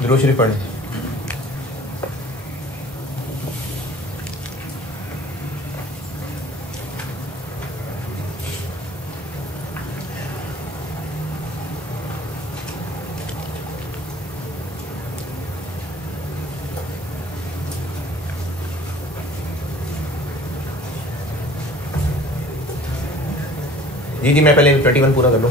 दुरूद शरीफ पढ़ें। जी मैं पहले 21 पूरा कर लूँ।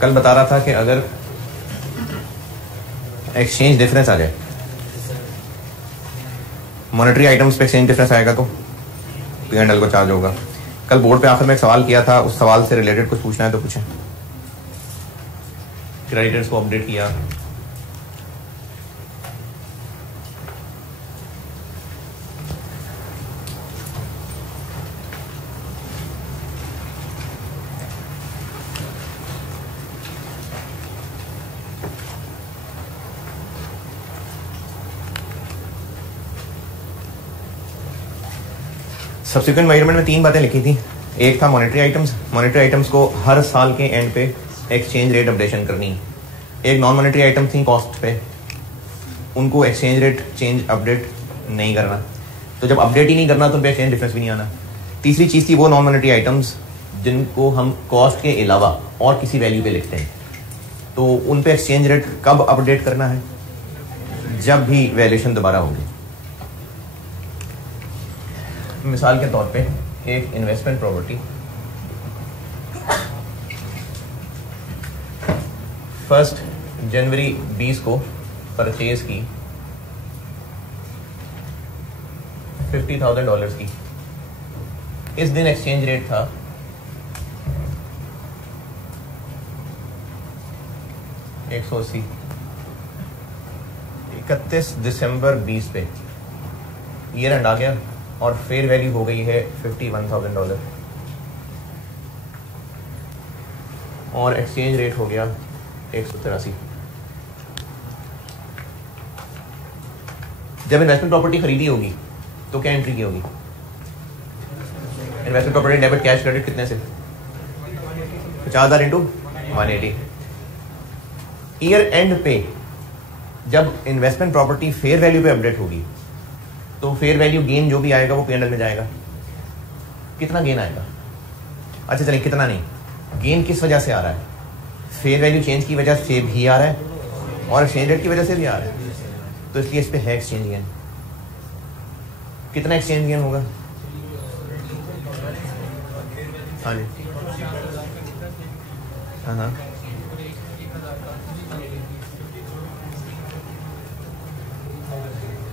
कल बता रहा था कि अगर एक्सचेंज डिफरेंस आ जाए, मॉनेटरी आइटम्स पे एक्सचेंज डिफरेंस आएगा तो P&L को चार्ज होगा। कल बोर्ड पे आखिर में एक सवाल किया था, उस सवाल से रिलेटेड कुछ पूछना है तो पूछें। क्रेडिटर्स को अपडेट किया, सब्सिक्वेंट मेजरमेंट में 3 बातें लिखी थी। एक था मॉनेटरी आइटम्स को हर साल के एंड पे एक्सचेंज रेट अपडेशन करनी। एक नॉन मॉनेटरी आइटम थी कॉस्ट पे, उनको एक्सचेंज रेट चेंज अपडेट नहीं करना। तो जब अपडेट ही नहीं करना तो उन पे एक्सचेंज डिफरेंस भी नहीं आना। तीसरी चीज़ थी वो नॉन मॉनेटरी आइटम्स जिनको हम कॉस्ट के अलावा और किसी वैल्यू पे लिखते हैं, तो उन पे एक्सचेंज रेट कब अपडेट करना है, जब भी वैल्यूएशन दोबारा होगी। मिसाल के तौर पे एक इन्वेस्टमेंट प्रॉपर्टी 1 जनवरी 20 को परचेज की $50,000 की। इस दिन एक्सचेंज रेट था 180। 31 दिसंबर 20 पे ईयर एंड आ गया और फेयर वैल्यू हो गई है $51,000 और एक्सचेंज रेट हो गया 183। जब इन्वेस्टमेंट प्रॉपर्टी खरीदी होगी तो क्या एंट्री की होगी? Investment property debit cash credit कितने से? 50,000 इंटू 180। ईयर एंड पे जब इन्वेस्टमेंट प्रॉपर्टी फेयर वैल्यू पे अपडेट होगी तो फेयर वैल्यू गेन जो भी आएगा वो P&L में जाएगा। कितना गेन आएगा? अच्छा चलिए, कितना नहीं, गेन किस वजह से आ रहा है? फेयर वैल्यू चेंज की वजह से भी आ रहा है और एक्सचेंज रेट की वजह से भी आ रहा है, तो इसलिए इस पे है एक्सचेंज गेन। कितना एक्सचेंज गेन होगा? हाँ जी, हाँ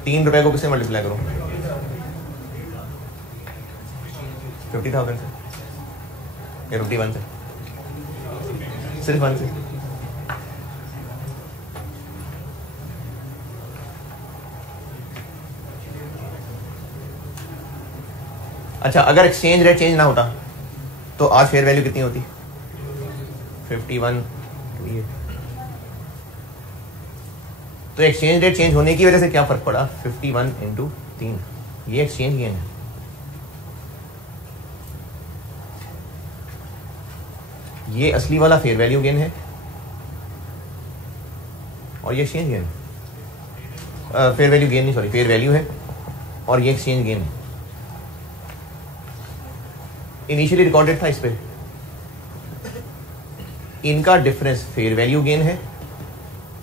3 रुपए को किससे मल्टीप्लाई करूं? 50,000 से या 51 से? सिर्फ 1 से। अच्छा, अगर एक्सचेंज रेट चेंज ना होता तो आज फेयर वैल्यू कितनी होती? 51। तो एक्सचेंज रेट चेंज होने की वजह से क्या फर्क पड़ा? 51 इंटू 3, ये एक्सचेंज गेन है। ये असली वाला फेयर वैल्यू गेन है और ये एक्सचेंज गेन है। फेयर वैल्यू गेन नहीं, सॉरी, फेयर वैल्यू है और ये एक्सचेंज गेन है। इनिशियली रिकॉर्डेड था इस पे, इनका डिफरेंस फेयर वैल्यू गेन है,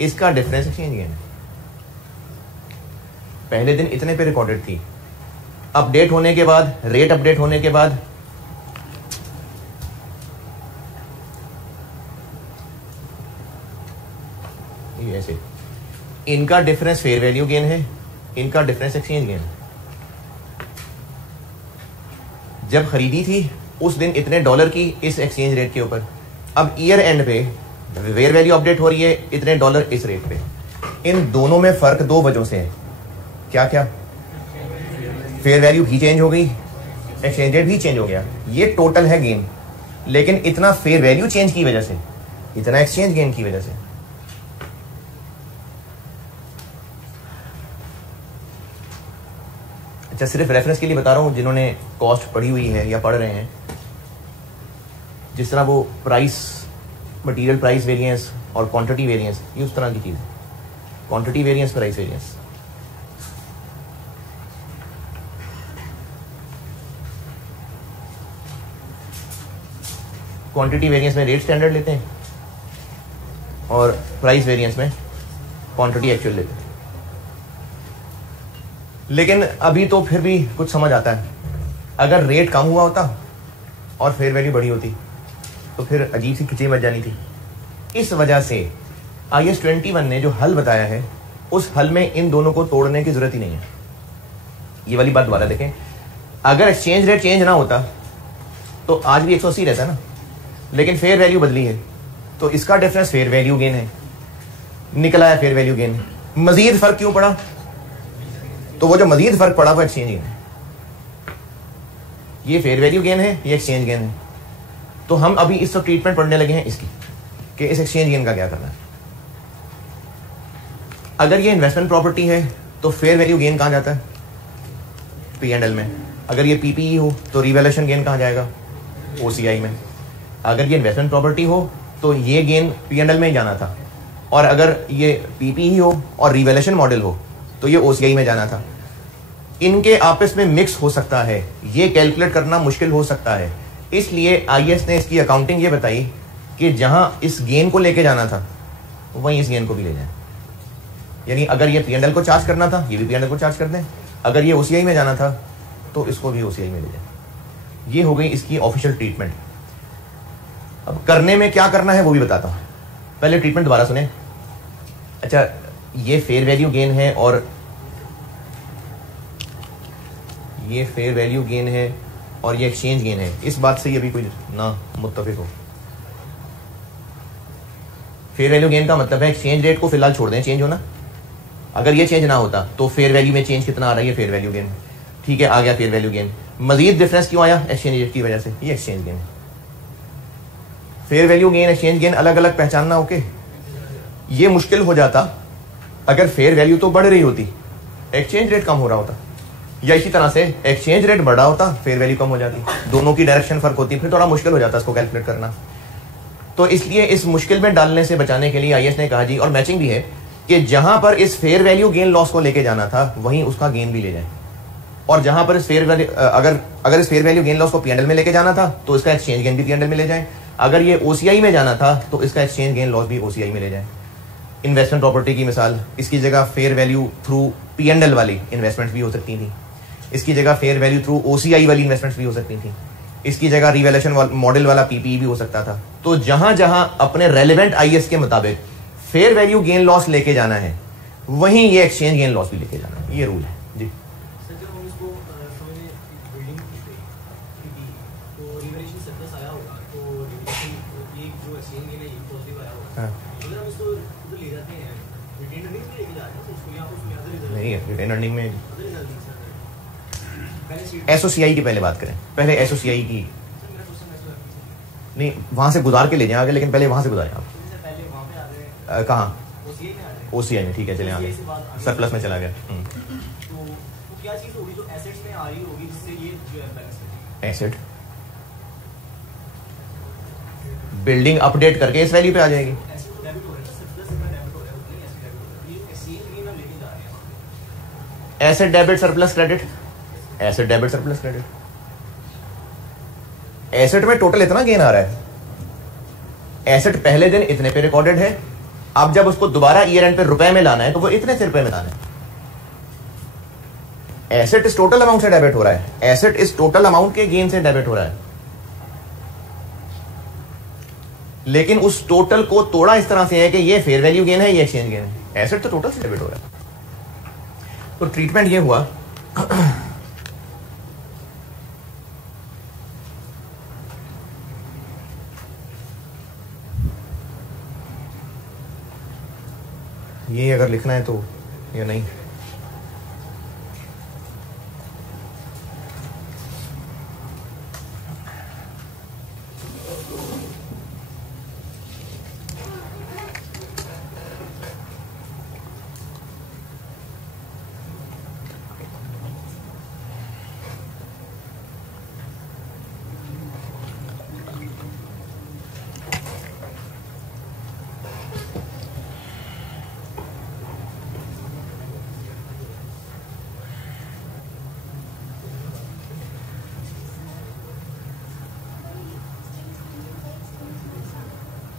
इसका डिफरेंस एक्सचेंज गेन है। पहले दिन इतने पे रिकॉर्डेड थी, अपडेट होने के बाद, रेट अपडेट होने के बाद ये ऐसे, इनका डिफरेंस फेयर वैल्यू गेन है, इनका डिफरेंस एक्सचेंज गेन है। जब खरीदी थी उस दिन इतने डॉलर की इस एक्सचेंज रेट के ऊपर, अब ईयर एंड पे फेयर वैल्यू अपडेट हो रही है इतने डॉलर इस रेट पे। इन दोनों में फर्क 2 वजहों से है। क्या क्या? फेयर वैल्यू भी चेंज हो गई, एक्सचेंज रेट भी चेंज हो गया, ये टोटल है गेन। लेकिन इतना फेयर वैल्यू चेंज की वजह से, इतना एक्सचेंज गेन की वजह से। अच्छा, सिर्फ रेफरेंस के लिए बता रहा हूं, जिन्होंने कॉस्ट पढ़ी हुई है या पढ़ रहे हैं, जिस तरह वो प्राइस, मटेरियल प्राइस वेरिएंस और क्वांटिटी वेरिएंस, ये उस तरह की चीज है। Quantity variance, price variance. Quantity variance में रेट स्टैंडर्ड लेते हैं और प्राइस वेरिएंस में क्वांटिटी एक्चुअल लेते हैं। लेकिन अभी तो फिर भी कुछ समझ आता है। अगर रेट कम हुआ होता और फेयर वैल्यू बढ़ी होती तो फिर अजीब सी खिंची मच जानी थी। इस वजह से IAS 21 ने जो हल बताया है, उस हल में इन दोनों को तोड़ने की जरूरत ही नहीं है। ये वाली बात दोबारा देखें, अगर एक्सचेंज रेट चेंज ना होता तो आज भी 180 रहता ना, लेकिन फेयर वैल्यू बदली है तो इसका डिफरेंस फेयर वैल्यू गेन है, निकला है फेयर वैल्यू गेन। मजीद फर्क क्यों पड़ा? तो वो जो मजीद फर्क पड़ा वो एक्सचेंज गेन है। ये फेयर वैल्यू गेन है, ये एक्सचेंज गेन है। तो हम अभी इस वक्त ट्रीटमेंट पढ़ने लगे हैं इसकी, कि इस एक्सचेंज गेन का क्या करना है। अगर ये इन्वेस्टमेंट प्रॉपर्टी है तो फेयर वैल्यू गेन कहां जाता है? P&L में। अगर ये PPE हो तो रिवैल्यूएशन गेन कहां जाएगा? OCI में। अगर ये इन्वेस्टमेंट प्रॉपर्टी हो तो ये गेन P&L में ही जाना था, और अगर ये PPE हो और रिवैल्यूएशन मॉडल हो तो ये OCI में जाना था। इनके आपस में मिक्स हो सकता है, ये कैलकुलेट करना मुश्किल हो सकता है। इसलिए IAS ने इसकी अकाउंटिंग ये बताई कि जहां इस गेन को लेके जाना था वहीं इस गेन को भी ले जाए। यानी अगर ये P&L को चार्ज करना था, ये भी P&L को चार्ज कर दें। अगर ये OCI में जाना था तो इसको भी OCI में ले जाए। ये हो गई इसकी ऑफिशियल ट्रीटमेंट। अब करने में क्या करना है वो भी बताता हूं। पहले ट्रीटमेंट दोबारा सुने। अच्छा, ये फेयर वैल्यू गेन है और ये फेयर वैल्यू गेन है और ये एक्सचेंज गेन है। इस बात से ये भी कोई ना मुत्तफिक हो। फेयर वैल्यू गेन का मतलब है एक्सचेंज रेट को फिलहाल छोड़ दें चेंज होना। अगर ये चेंज ना होता तो फेयर वैल्यू में चेंज कितना आ रहा है? ये फेयर वैल्यू गेन, ठीक है, आ गया फेयर वैल्यू गेन। मजीद डिफरेंस क्यों आया? एक्सचेंज रेट की वजह से। ये exchange gain. Fair value gain, exchange gain अलग अलग पहचानना ओके। ये मुश्किल हो जाता अगर फेयर वैल्यू तो बढ़ रही होती, एक्सचेंज रेट कम हो रहा होता, या इसी तरह से एक्सचेंज रेट बढ़ा होता, फेयर वैल्यू कम हो जाती। दोनों की डायरेक्शन फर्क होती, फिर थोड़ा मुश्किल हो जाता इसको कैलकुलेट करना। तो इसलिए इस मुश्किल में डालने से बचाने के लिए IAS ने कहा जी, और मैचिंग भी है, कि जहां पर इस फेयर वैल्यू गेन लॉस को लेके जाना था वहीं उसका गेन भी ले जाए, और जहां पर इस फेयर वैल्यू अगर इस फेयर वैल्यू गेन लॉस को P&L में लेके जाना था तो इसका एक्सचेंज गेन भी P&L में ले जाए। अगर ये OCI में जाना था तो इसका एक्सचेंज गेन लॉस भी OCI में ले जाए। इन्वेस्टमेंट प्रॉपर्टी की मिसाल, इसकी जगह फेयर वैल्यू थ्रू P&L वाली इन्वेस्टमेंट भी हो सकती थी, इसकी जगह फेयर वैल्यू थ्रू OCI वाली इन्वेस्टमेंट्स भी हो सकती थी, इसकी जगह रिवैल्यूएशन मॉडल वाला PPE भी हो सकता था। तो जहां जहां अपने रेलेवेंट IAS के मुताबिक फेयर वैल्यू गेन लॉस लेके जाना है वहीं ये एक्सचेंज गेन लॉस भी लेके जाना है। ये रूल है जी। नहीं, रिटेन अर्निंग में SOCI की पहले बात करें। पहले SOCI की नहीं, वहां से गुजार के ले जाएं आगे, लेकिन पहले वहां से गुजारें आप। कहाँ? OCI में, ठीक है, चले आगे। सरप्लस में चला गया। तो क्या चीज होगी जो एसेट्स में आ रही होगी जिससे ये जो है बैलेंस है? एसेट बिल्डिंग अपडेट करके इस वैल्यू पे आ जाएगी। Asset debit surplus credit, asset debit surplus credit. Asset में टोटल इतना गेन आ रहा है, एसेट पहले दिन इतने पे रिकॉर्डेड है, अब जब उसको दोबारा ईयर एंड पे रुपए में लाना है तो वो इतने से रुपए में लाना है। एसेट इस टोटल अमाउंट से डेबिट हो रहा है, एसेट इस टोटल अमाउंट के गेन से डेबिट हो रहा है, लेकिन उस टोटल को तोड़ा इस तरह से है कि ये फेयर वैल्यू गेन है, ये एक्सचेंज गेन है। एसेट तो टोटल से डेबिट हो रहा है। तो ट्रीटमेंट ये हुआ ये अगर लिखना है तो या नहीं,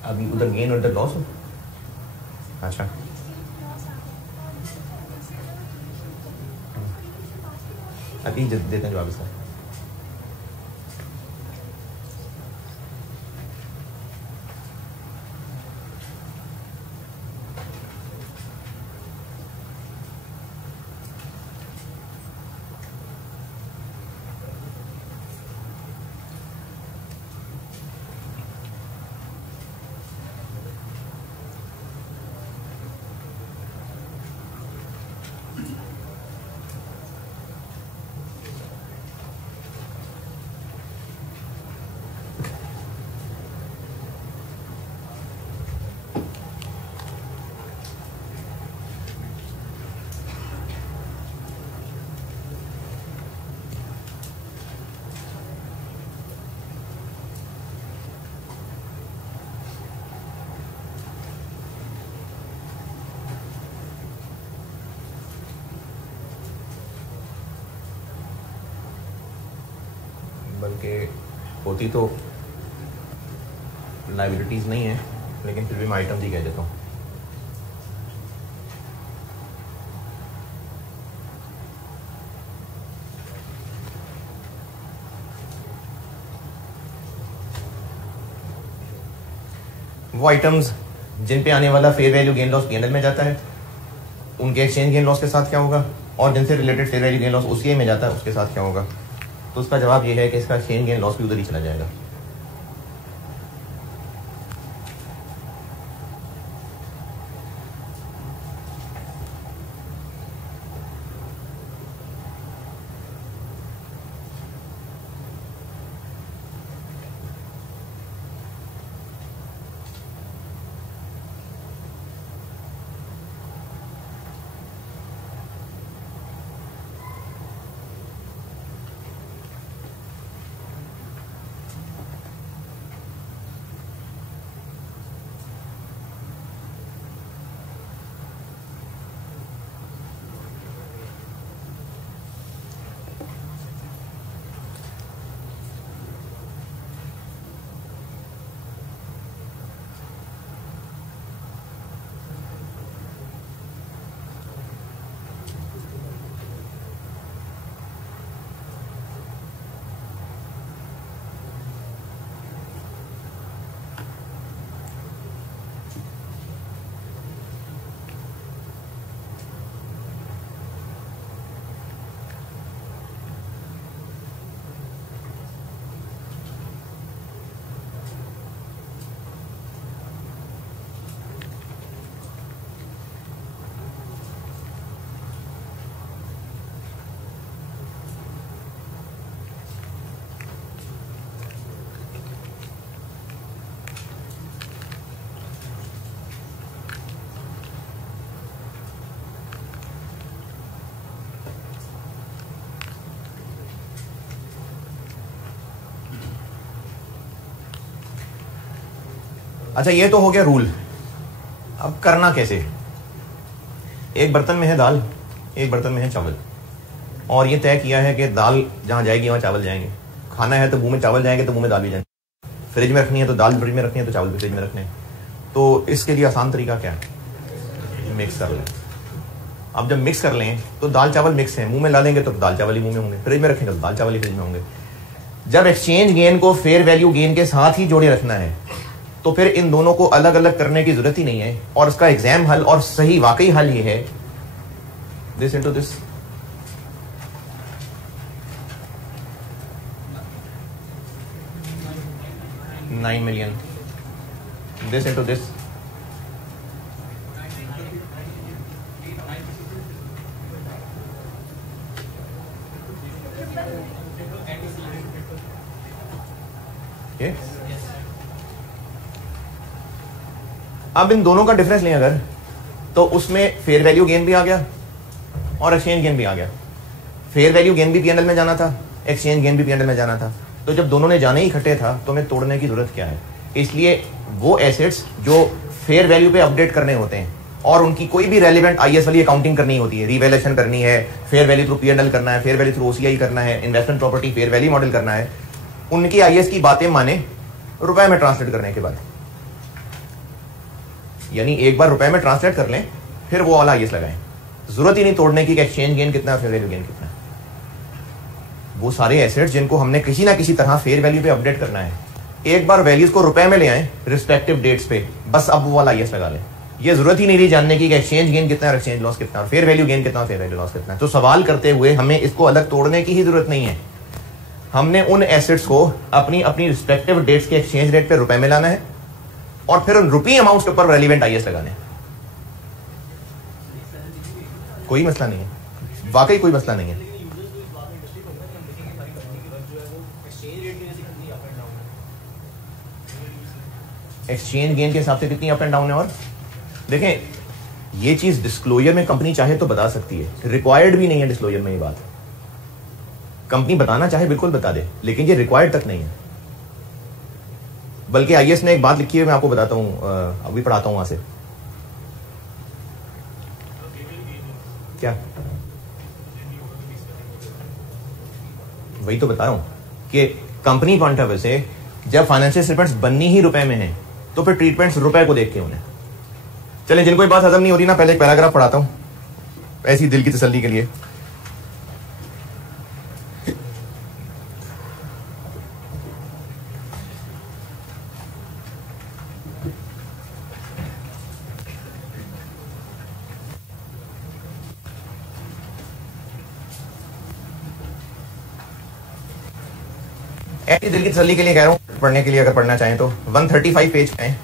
अभी उधर गेन और उधर लॉस हो। अच्छा अभी देते हैं जवाब इसका। बल्कि होती तो लाइबिलिटीज नहीं है, लेकिन फिर भी मैं आइटम्स ही कह देता हूँ। वो आइटम्स जिन पे आने वाला fair value gain loss PNL में जाता है, उनके एक्सचेंज गेन लॉस के साथ क्या होगा, और जिनसे related fair value gain loss उसी में जाता है, उसके साथ क्या होगा। तो उसका जवाब ये है कि इसका एक्सचेंज गेन लॉस भी उधर ही चला जाएगा। अच्छा ये तो हो गया रूल। अब करना कैसे। एक बर्तन में है दाल, एक बर्तन में है चावल, और ये तय किया है कि दाल जहां जाएगी वहां चावल जाएंगे। खाना है तो मुंह में चावल जाएंगे तो मुंह में दाल भी जाएंगे। फ्रिज में रखनी है तो दाल फ्रिज में रखनी है तो चावल भी फ्रिज में रखने हैं। तो इसके लिए आसान तरीका क्या है, मिक्स कर लें। अब जब मिक्स कर लें तो दाल चावल मिक्स है, मुंह में ला देंगे तो दाल चावल ही मुंह में होंगे, फ्रिज में रखेंगे तो दाल चावल ही फ्रिज में होंगे। जब एक्सचेंज गेन को फेयर वैल्यू गेन के साथ ही जोड़े रखना है तो फिर इन दोनों को अलग अलग करने की जरूरत ही नहीं है। और इसका एग्जाम हल और सही वाकई हल ये है, this into this, $9 million, this into this, okay? अब इन दोनों का डिफरेंस लें अगर, तो उसमें फेयर वैल्यू गेन भी आ गया और एक्सचेंज गेन भी आ गया। फेयर वैल्यू गेन भी पीएनएल में जाना था, एक्सचेंज गेन भी पीएनएल में जाना था। तो जब दोनों ने जाने ही इकट्ठे था तो हमें तोड़ने की जरूरत क्या है। इसलिए वो एसेट्स जो फेयर वैल्यू पे अपडेट करने होते हैं और उनकी कोई भी रेलिवेंट आईएस वाली अकाउंटिंग करनी होती है, रिवैल्यूएशन करनी है, फेयर वैल्यू थ्रू पीएनएल करना है, फेयर वैल्यू थ्रू ओसीआई करना है, investment property fair value model करना है, उनकी आईएस की बातें माने रुपए में ट्रांसलेट करने के बाद। यानी एक बार रुपए में ट्रांसलेट कर लें, फिर वो वाला IS लगाएं। जरूरत ही नहीं तोड़ने की कि एक्सचेंज गेन कितना है, फेयर वैल्यू गेन कितना है। वो सारे एसेट्स जिनको हमने किसी ना किसी तरह फेयर वैल्यू पे अपडेट करना है, एक बार वैल्यूज को रुपए में ले आए रिस्पेक्टिव डेट्स पे, बस अब वो वाला IS लगा लें। ये जरूरत ही नहीं रही जानने की कि एक्सचेंज गेन कितना है, एक्सचेंज लॉस कितना है, फेयर वैल्यू गेन कितना है, फेयर वैल्यू लॉस कितना है। तो सवाल करते हुए हमें इसको अलग तोड़ने की ही जरूरत नहीं है। हमने उन एसेट्स को अपनी अपनी रिस्पेक्टिव डेट्स के एक्सचेंज रेट पे रुपए में लाना है और फिर उन रुपी अमाउंट्स के ऊपर रेलिवेंट IS लगाने हैं। कोई मसला नहीं है, वाकई कोई मसला नहीं है। एक्सचेंज गेन के हिसाब से कितनी अप एंड डाउन है। और देखें, ये चीज डिस्क्लोजर में कंपनी चाहे तो बता सकती है, रिक्वायर्ड भी नहीं है डिस्क्लोजर में। ये बात कंपनी बताना चाहे बिल्कुल बता दे, लेकिन ये रिक्वायर्ड तक नहीं है। बल्कि IS ने एक बात लिखी है, मैं आपको बताता हूं, अभी पढ़ाता हूं वहां से। क्या? वही तो बता रहा हूं कि कंपनी पॉइंट ऑफ व्यू से जब फाइनेंशियल स्टेटमेंट्स बननी ही रुपए में है, तो फिर ट्रीटमेंट्स रुपए को देख के उन्हें। चलें, जिनको ये बात हजम नहीं होती ना, पहले एक पैराग्राफ पढ़ाता हूं ऐसी दिल की तसल्ली के लिए। ऐसी दिल की तसल्ली के लिए कह रहा हूं, पढ़ने के लिए अगर पढ़ना चाहें तो 135 पेज पे है।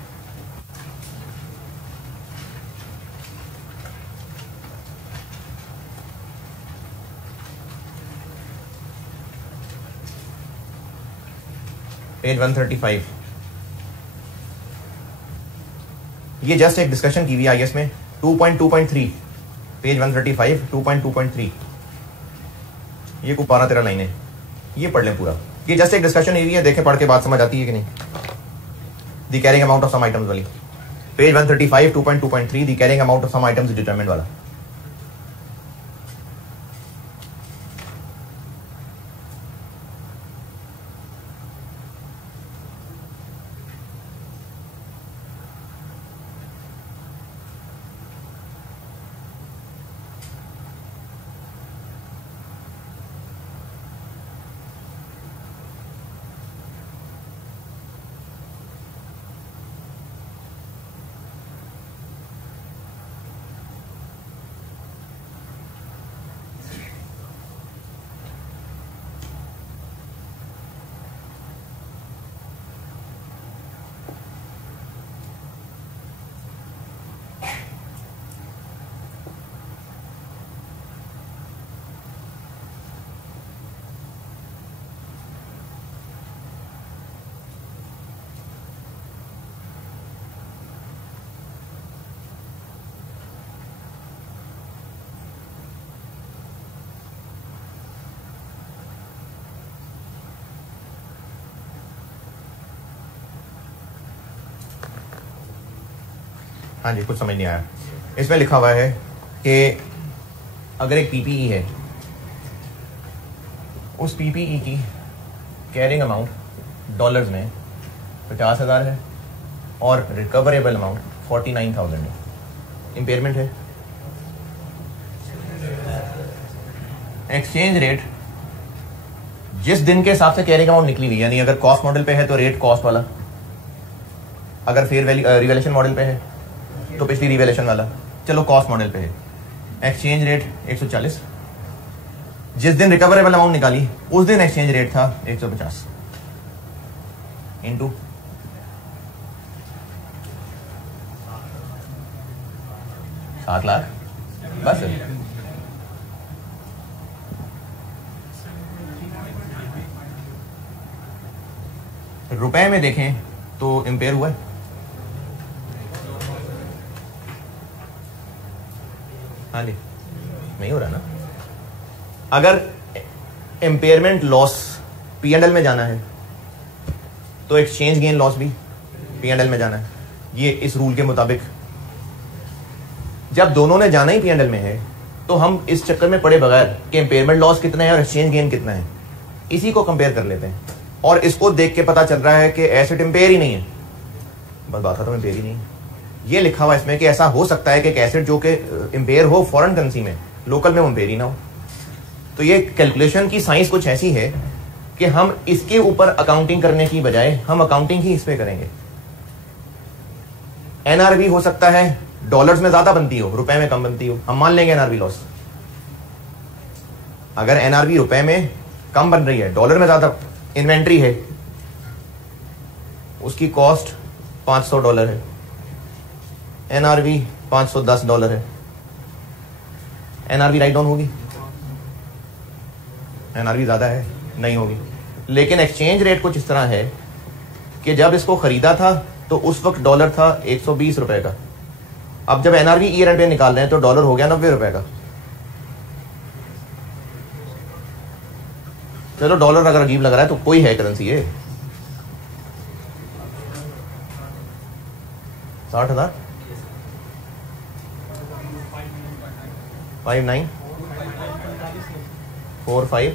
पेज 135। ये जस्ट एक डिस्कशन की हुई IS में 2.2.3, पेज 135 2.2.3। ये कुछ 12-13 लाइनें, ये पढ़ लें पूरा। ये जस्ट एक डिस्कशन हुई है, देखें पढ़ के बात समझ आती है कि नहीं। The carrying amount of some items वाली, page 135 2.2.3, the carrying amount of some items determined वाला। हाँ जी, कुछ समझ नहीं आया। इसमें लिखा हुआ है कि अगर एक PPE है, उस PPE की कैरिंग अमाउंट डॉलर्स में 50,000 है और रिकवरेबल अमाउंट 49,000 है, इम्पेयरमेंट है। एक्सचेंज रेट जिस दिन के हिसाब से कैरिंग अमाउंट निकली हुई, यानी अगर कॉस्ट मॉडल पे है तो रेट कॉस्ट वाला, अगर फेयर वैल्यू रिवैल्यूएशन मॉडल पे है तो पिछली रिवैल्यूएशन वाला। चलो कॉस्ट मॉडल पे है, एक्सचेंज रेट 140, जिस दिन रिकवरेबल अमाउंट निकाली उस दिन एक्सचेंज रेट था 150 इंटू 7 लाख, बस। रुपए में देखें तो इंपेयर हुआ है, हाँ जी, नहीं हो रहा ना। अगर इम्पेयरमेंट लॉस P&L में जाना है तो एक्सचेंज गेन लॉस भी P&L में जाना है, ये इस रूल के मुताबिक। जब दोनों ने जाना ही P&L में है तो हम इस चक्कर में पड़े बगैर कि इम्पेयरमेंट लॉस कितना है और एक्सचेंज गेन कितना है, इसी को कंपेयर कर लेते हैं और इसको देख के पता चल रहा है कि एसेट इम्पेयर ही नहीं है, बस बात खत्म, इम्पेयर ही नहीं है। ये लिखा हुआ इसमें कि ऐसा हो सकता है कि एक एसेट जो कि इम्पेयर हो फॉरेन करेंसी में, लोकल में वो इम्पेयर ही ना हो। तो ये कैलकुलेशन की साइंस कुछ ऐसी है कि हम इसके ऊपर अकाउंटिंग करने की बजाय हम अकाउंटिंग ही इस पे करेंगे। एनआरवी हो सकता है डॉलर्स में ज्यादा बनती हो, रुपए में कम बनती हो, हम मान लेंगे एनआरवी लॉस। अगर एनआरवी रुपए में कम बन रही है, डॉलर में ज्यादा इन्वेंट्री है, उसकी कॉस्ट $500 है, एनआरवी $510 है, एनआरवी राइट डाउन होगी? एनआरवी ज्यादा है, नहीं होगी। लेकिन एक्सचेंज रेट कुछ इस तरह है कि जब इसको खरीदा था तो उस वक्त डॉलर था 120 रुपए का, अब जब एनआरवी ईयर एंड पे निकाल रहे हैं तो डॉलर हो गया 90 रुपए का। चलो डॉलर अगर अजीब लग रहा है तो कोई है करेंसी है 60,000 5945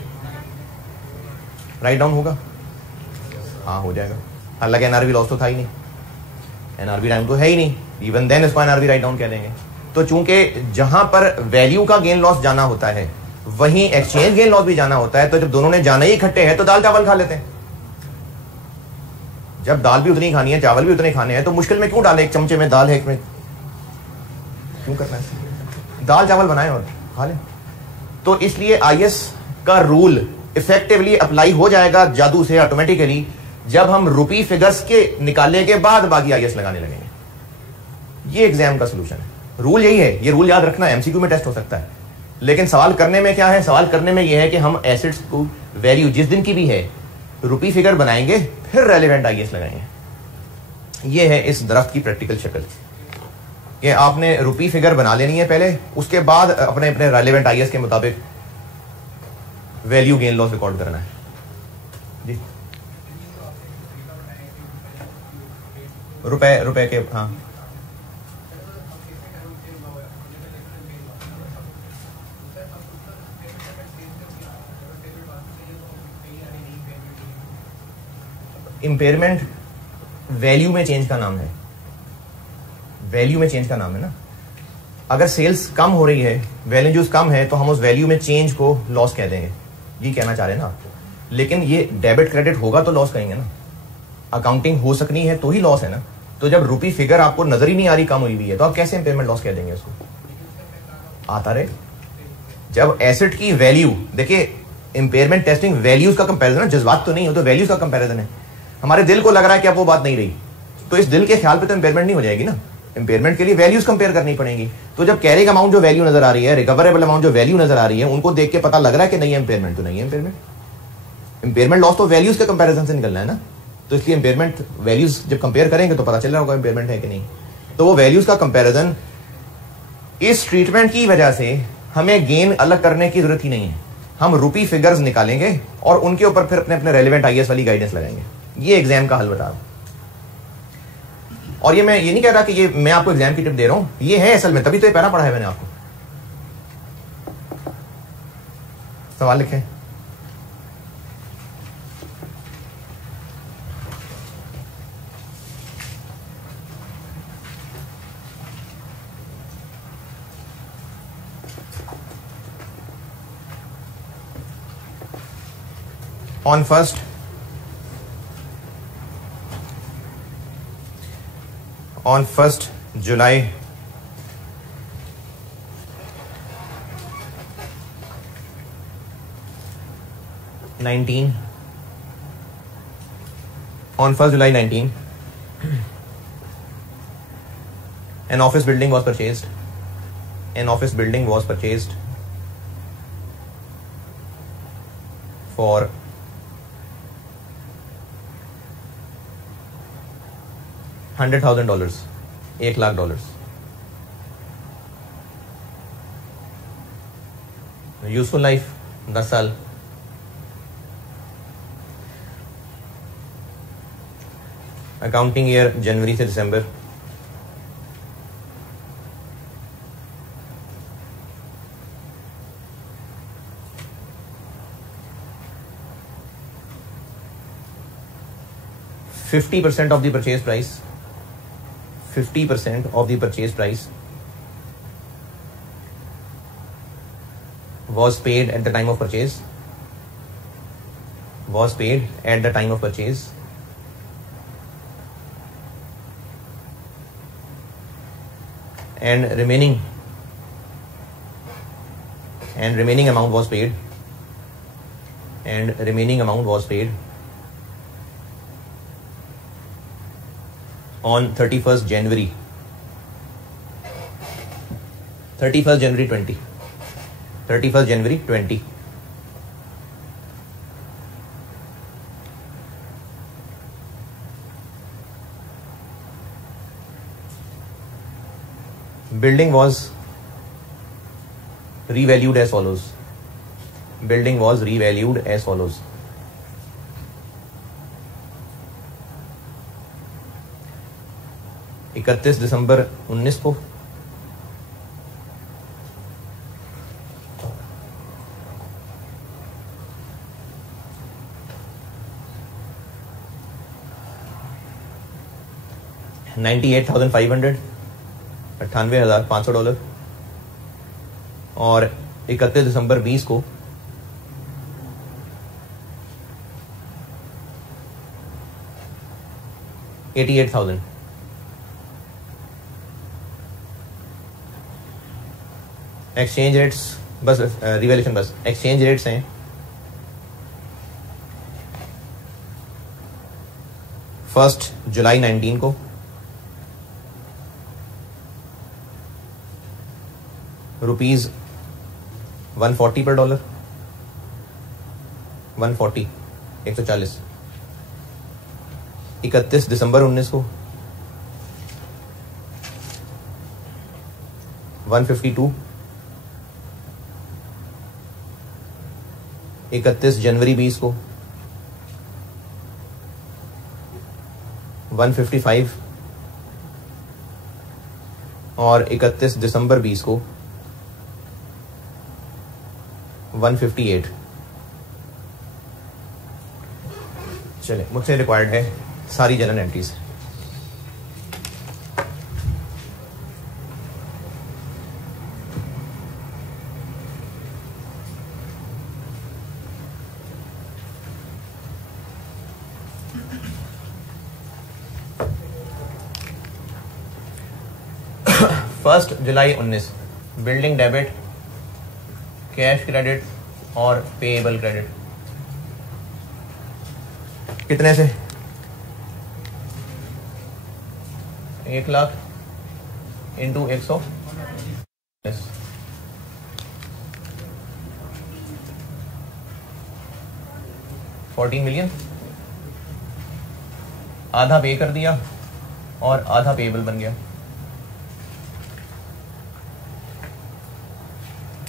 राइट डाउन होगा? हाँ हो जाएगा। हालांकि एनआरवी लॉस तो था ही नहीं, एनआरवी डाउन तो है ही नहीं, इवन देन इसको एनआरवी राइट डाउन कह देंगे। तो चूंकि जहां पर वैल्यू का गेन लॉस जाना होता है वहीं एक्सचेंज गेन लॉस भी जाना होता है, तो जब दोनों ने जाना ही इकट्ठे हैं तो दाल चावल खा लेते हैं। जब दाल भी उतनी खानी है, चावल भी उतने खाने हैं, तो मुश्किल में क्यों डाले? एक चमचे में दाल है, एक में क्यों करना है? दाल चावल बनाए और खा लें। तो इसलिए आईएस का रूल इफेक्टिवली अप्लाई हो जाएगा जादू से ऑटोमेटिकली जब हम रुपी फिगर्स के निकालने के बाद बाकी आईएस लगाने लगेंगे। ये एग्जाम का सोल्यूशन है, रूल यही है। ये रूल याद रखना, एमसीक्यू में टेस्ट हो सकता है, लेकिन सवाल करने में क्या है? सवाल करने में यह है कि हम एसेट्स को वैल्यू जिस दिन की भी है रुपी फिगर बनाएंगे, फिर रेलिवेंट आईएस लगाएंगे। ये है इस दरख्त की प्रैक्टिकल शक्ल कि आपने रुपी फिगर बना लेनी है पहले, उसके बाद अपने अपने रेलिवेंट आईएस के मुताबिक वैल्यू गेन लॉस रिकॉर्ड करना है। जी रुपए के, हाँ इंपेयरमेंट वैल्यू में चेंज का नाम है, वैल्यू में चेंज का नाम है ना। अगर सेल्स कम हो रही है, वैल्यूज कम है, तो हम उस वैल्यू में चेंज को लॉस कह देंगे, ये कहना चाह रहे हैं ना आप। लेकिन ये डेबिट क्रेडिट होगा तो लॉस कहेंगे ना, अकाउंटिंग हो सकनी है तो ही लॉस है ना। तो जब रुपी फिगर आपको नजर ही नहीं आ रही कम हुई है, तो आप कैसे इंपेयरमेंट लॉस कह देंगे उसको? आता रहे। जब एसेट की वैल्यू, देखिए इंपेयरमेंट टेस्टिंग वैल्यूज का कंपैरिजन है, जज्बात तो नहीं हो, तो वैल्यूज का कंपैरिजन है। हमारे दिल को लग रहा है कि अब वो बात नहीं रही, तो इस दिल के ख्याल पे तो इंपेयरमेंट नहीं हो जाएगी ना। इंपेयरमेंट के लिए वैल्यूज कंपेयर करनी पड़ेगी। तो जब कैरिंग अमाउंट जो वैल्यू नजर आ रही है, रिकवरेबल अमाउंट जो वैल्यू नजर आ रही है, उनको देख के पता लग रहा है कि नहीं है इंपेयरमेंट, तो नहीं है इंपेयरमेंट। इंपेयरमेंट लॉस तो वैल्यूज के कंपैरिजन से निकलना है ना। तो इसलिए इंपेयरमेंट वैल्यूज जब कंपेयर करेंगे तो पता चल रहा होगा इंपेयरमेंट है कि नहीं। तो वो वैल्यूज का कंपैरिजन, इस ट्रीटमेंट की वजह से हमें गेन अलग करने की जरूरत ही नहीं है। हम रुपी फिगर्स निकालेंगे और उनके ऊपर फिर अपने अपने रेलिवेंट आईएएस वाली गाइडेंस लगाएंगे। ये एग्जाम का हल बता रहा हूं। और ये मैं ये नहीं कह रहा कि ये मैं आपको एग्जाम की टिप दे रहा हूं, ये है असल में, तभी तो ये पैरा पढ़ा है मैंने आपको। सवाल लिखें। On 1st July 19, an office building was purchased. For $100,000, $1,00,000. Useful life 10 साल। अकाउंटिंग ईयर जनवरी से दिसंबर। $50% of the purchase price 50% of the purchase price was paid at the time of purchase, and remaining amount was paid on 31st January 20. Building was revalued as follows. 31 दिसंबर 19 को $98,500 $98,500 और 31 दिसंबर 20 को $88,000। Exchange rates बस revaluation बस exchange rates हैं 1 जुलाई 19 को rupees 140 पर dollar 140 31 दिसंबर 19 को 152 31 जनवरी 20 को 155 और 31 दिसंबर 20 को 158। चले मुझसे रिक्वायर्ड है सारी जनरल एंट्रीज। फर्स्ट जुलाई 19 बिल्डिंग डेबिट, कैश क्रेडिट और पेएबल क्रेडिट कितने से 1 लाख इंटू 100 14 मिलियन। आधा पे कर दिया और आधा पेएबल बन गया।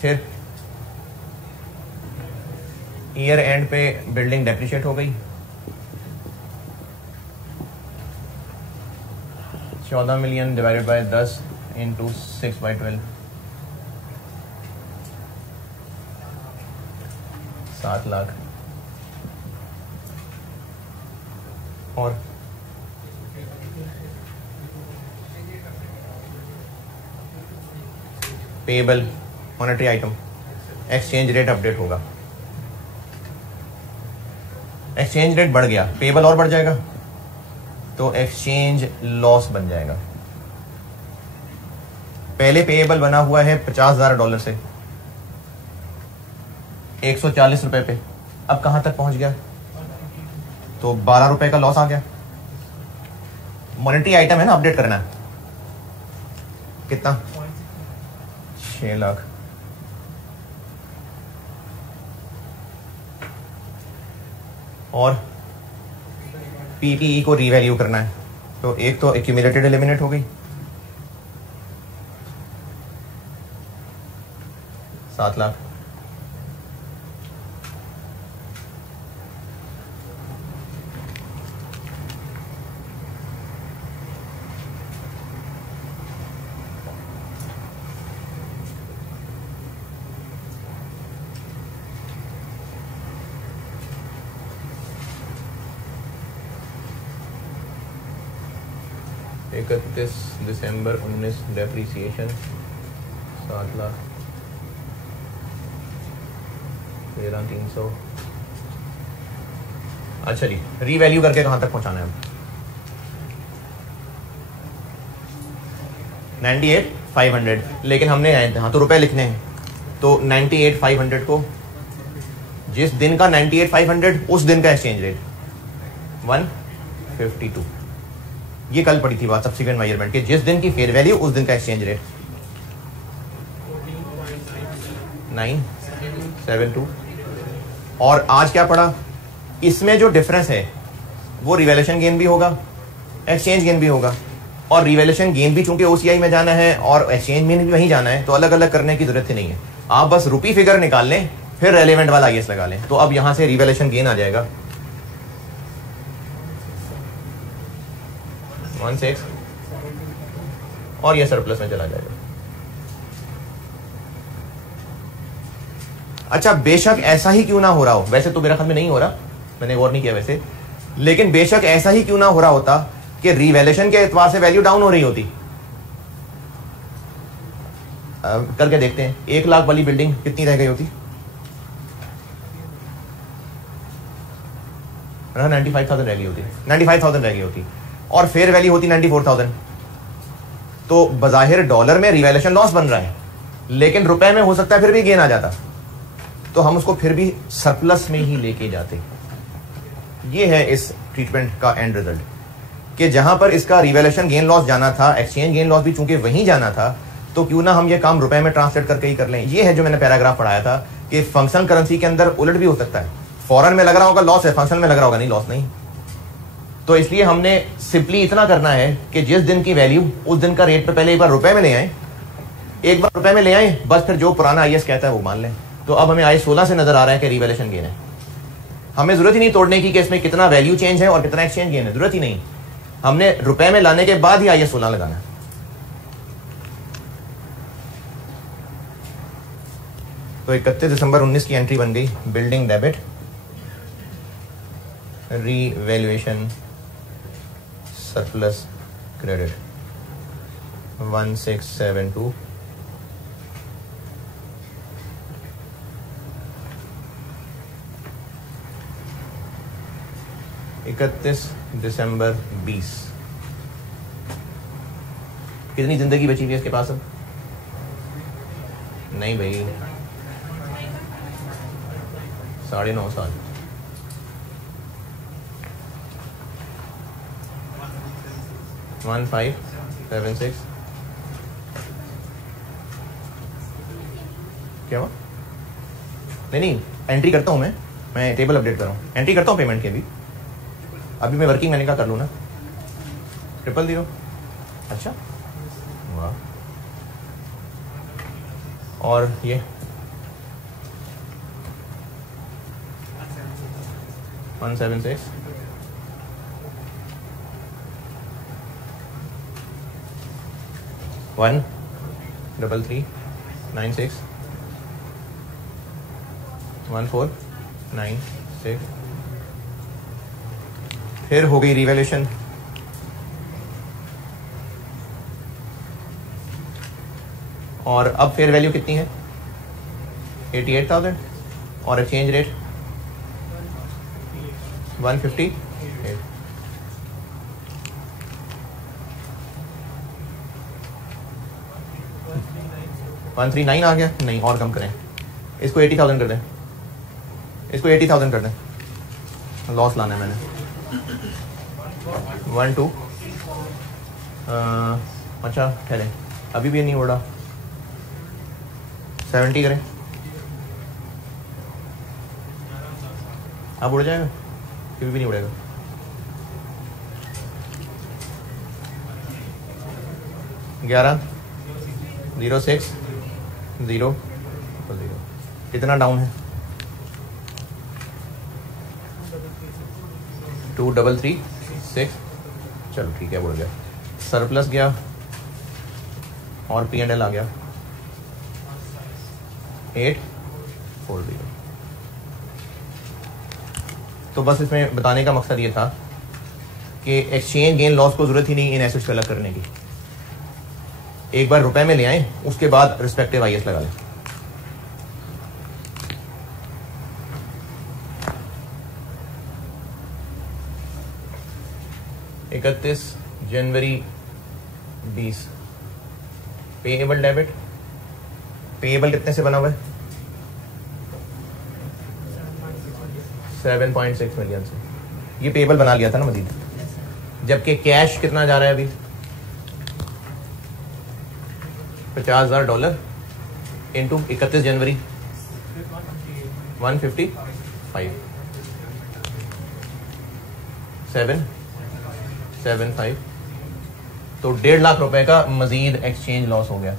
फिर ईयर एंड पे बिल्डिंग डेप्रिशिएट हो गई 14 million divided by 10 into 6/12 7 lakh. और payable monetary item exchange rate update होगा। एक्सचेंज रेट बढ़ गया, पेएबल और बढ़ जाएगा तो एक्सचेंज लॉस बन जाएगा। पहले पेएबल बना हुआ है $50,000 से 140 रुपए पे, अब कहां तक पहुंच गया तो 12 रुपए का लॉस आ गया। मॉनेटरी आइटम है ना, अपडेट करना है। कितना 6 लाख। और पीपीई को रीवैल्यू करना है तो एक तो एक्यूमुलेटेड एलिमिनेट हो गई 7 लाख। 31 दिसंबर 19 डेप्रीसिएशन 7 लाख 13,300। अच्छा जी, रीवैल्यू करके कहां तक पहुंचाना है अब? 98,500, लेकिन हमने यहाँ तो रुपए लिखने हैं, तो 98,500 को जिस दिन का 98,500 उस दिन का एक्सचेंज रेट 152। ये कल पड़ी थी बात सब्सिक्वेंट मेजरमेंट के, जिस दिन की फेयर वैल्यू उस दिन का एक्सचेंज रेट 972। और आज क्या पड़ा? इसमें जो डिफरेंस है वो रिवैल्यूएशन गेन भी होगा, एक्सचेंज गेन भी होगा, और रिवैल्यूएशन गेन भी चूंकि ओसीआई में जाना है और एक्सचेंज गेन भी वहीं जाना है, तो अलग अलग करने की जरूरत ही नहीं है। आप बस रुपी फिगर निकाल लें, फिर रेलेवेंट वाला आईएस लगा लें, तो अब यहां से रिवैल्यूएशन गेन आ जाएगा 16 और ये सरप्लस में चला जाएगा। अच्छा, बेशक ऐसा ही क्यों ना हो रहा हो, वैसे तो मेरा ख्याल में नहीं हो रहा, मैंने गौर नहीं किया वैसे, लेकिन बेशक ऐसा ही क्यों ना हो रहा होता कि रिवैल्यूएशन के एतबार से वैल्यू डाउन हो रही होती। करके देखते हैं, 1 लाख वाली बिल्डिंग कितनी रह गई होती? 95,000 रह गई होती, 95,000 रह गई होती, और फेयर वैल्यू होती 94,000। तो बजाहिर डॉलर में रिवैल्यूएशन लॉस बन रहा है, लेकिन रुपए में हो सकता है फिर भी गेन आ जाता, तो हम उसको फिर भी सरप्लस में ही लेके जाते। ये है इस ट्रीटमेंट का एंड रिजल्ट, कि जहां पर इसका रिवैल्यूएशन गेन लॉस जाना था, एक्सचेंज गेन लॉस भी चूंकि वहीं जाना था, तो क्यों ना हम ये काम रुपए में ट्रांसलेट करके ही कर लें। ये है जो मैंने पैराग्राफ पढ़ाया था कि फंक्शनल करेंसी के अंदर उलट भी हो सकता है, फॉरेन में लग रहा होगा लॉस है, फंक्शनल में लग रहा होगा नहीं लॉस नहीं। तो इसलिए हमने सिंपली इतना करना है कि जिस दिन की वैल्यू उस दिन का रेट पे पहले एक बार रुपए में ले आए, एक बार रुपए में ले आए, बस फिर जो पुराना आईएस कहता है वो मान लें। तो अब हमें आईएस 16 से नजर आ रहा है कि रिवैल्यूएशन गेन है, हमें जरूरत ही नहीं तोड़ने की कि इसमें कितना वैल्यू चेंज है और कितना एक्सचेंज गेन है, जरूरत ही नहीं, हमने रुपए में लाने के बाद ही आईएस 16 लगाना है। तो 31 दिसंबर 19 की एंट्री बन गई, building debit revaluation surplus credit 1672। इकतीस दिसंबर 20। कितनी जिंदगी बची हुई है इसके पास अब? नहीं भाई, 9.5 साल। वन 576। क्या हुआ? नहीं, एंट्री करता हूं मैं टेबल अपडेट कर रहा हूं, एंट्री करता हूं पेमेंट के भी। अभी मैं वर्किंग मैंने का कर लूँ ना, 000। अच्छा वाह। और ये 176 13396 1496। फिर हो गई रिवैल्यूएशन, और अब फेयर वैल्यू कितनी है? 88,000 और एक्सचेंज रेट 158। 139 आ गया? नहीं, और कम करें, इसको 80,000 कर दें, इसको 80,000 कर दें, लॉस लाना है मैंने। 1 2 अच्छा ठहरे, अभी भी नहीं उड़ा, 70 करें, अब उड़ जाएगा? कभी भी नहीं उड़ेगा। ग्यारह 06 0 0। कितना डाउन है? 2336। चलो ठीक है, उड़ गया, सरप्लस गया और P&L आ गया 840। तो बस इसमें बताने का मकसद ये था कि एक्सचेंज गेन लॉस को जरूरत ही नहीं इन एसेट्स को अलग करने की, एक बार रुपए में ले आए, उसके बाद रिस्पेक्टिव IS लगा लें। इकतीस जनवरी 20 पेएबल डेबिट, पेएबल कितने से बना हुआ है? 7.6 मिलियन से। ये पेएबल बना लिया था ना मजीद, जबकि कैश कितना जा रहा है अभी? $50,000 इंटू 31 जनवरी 155 775, तो 1.5 लाख रुपए का मजीद एक्सचेंज लॉस हो गया।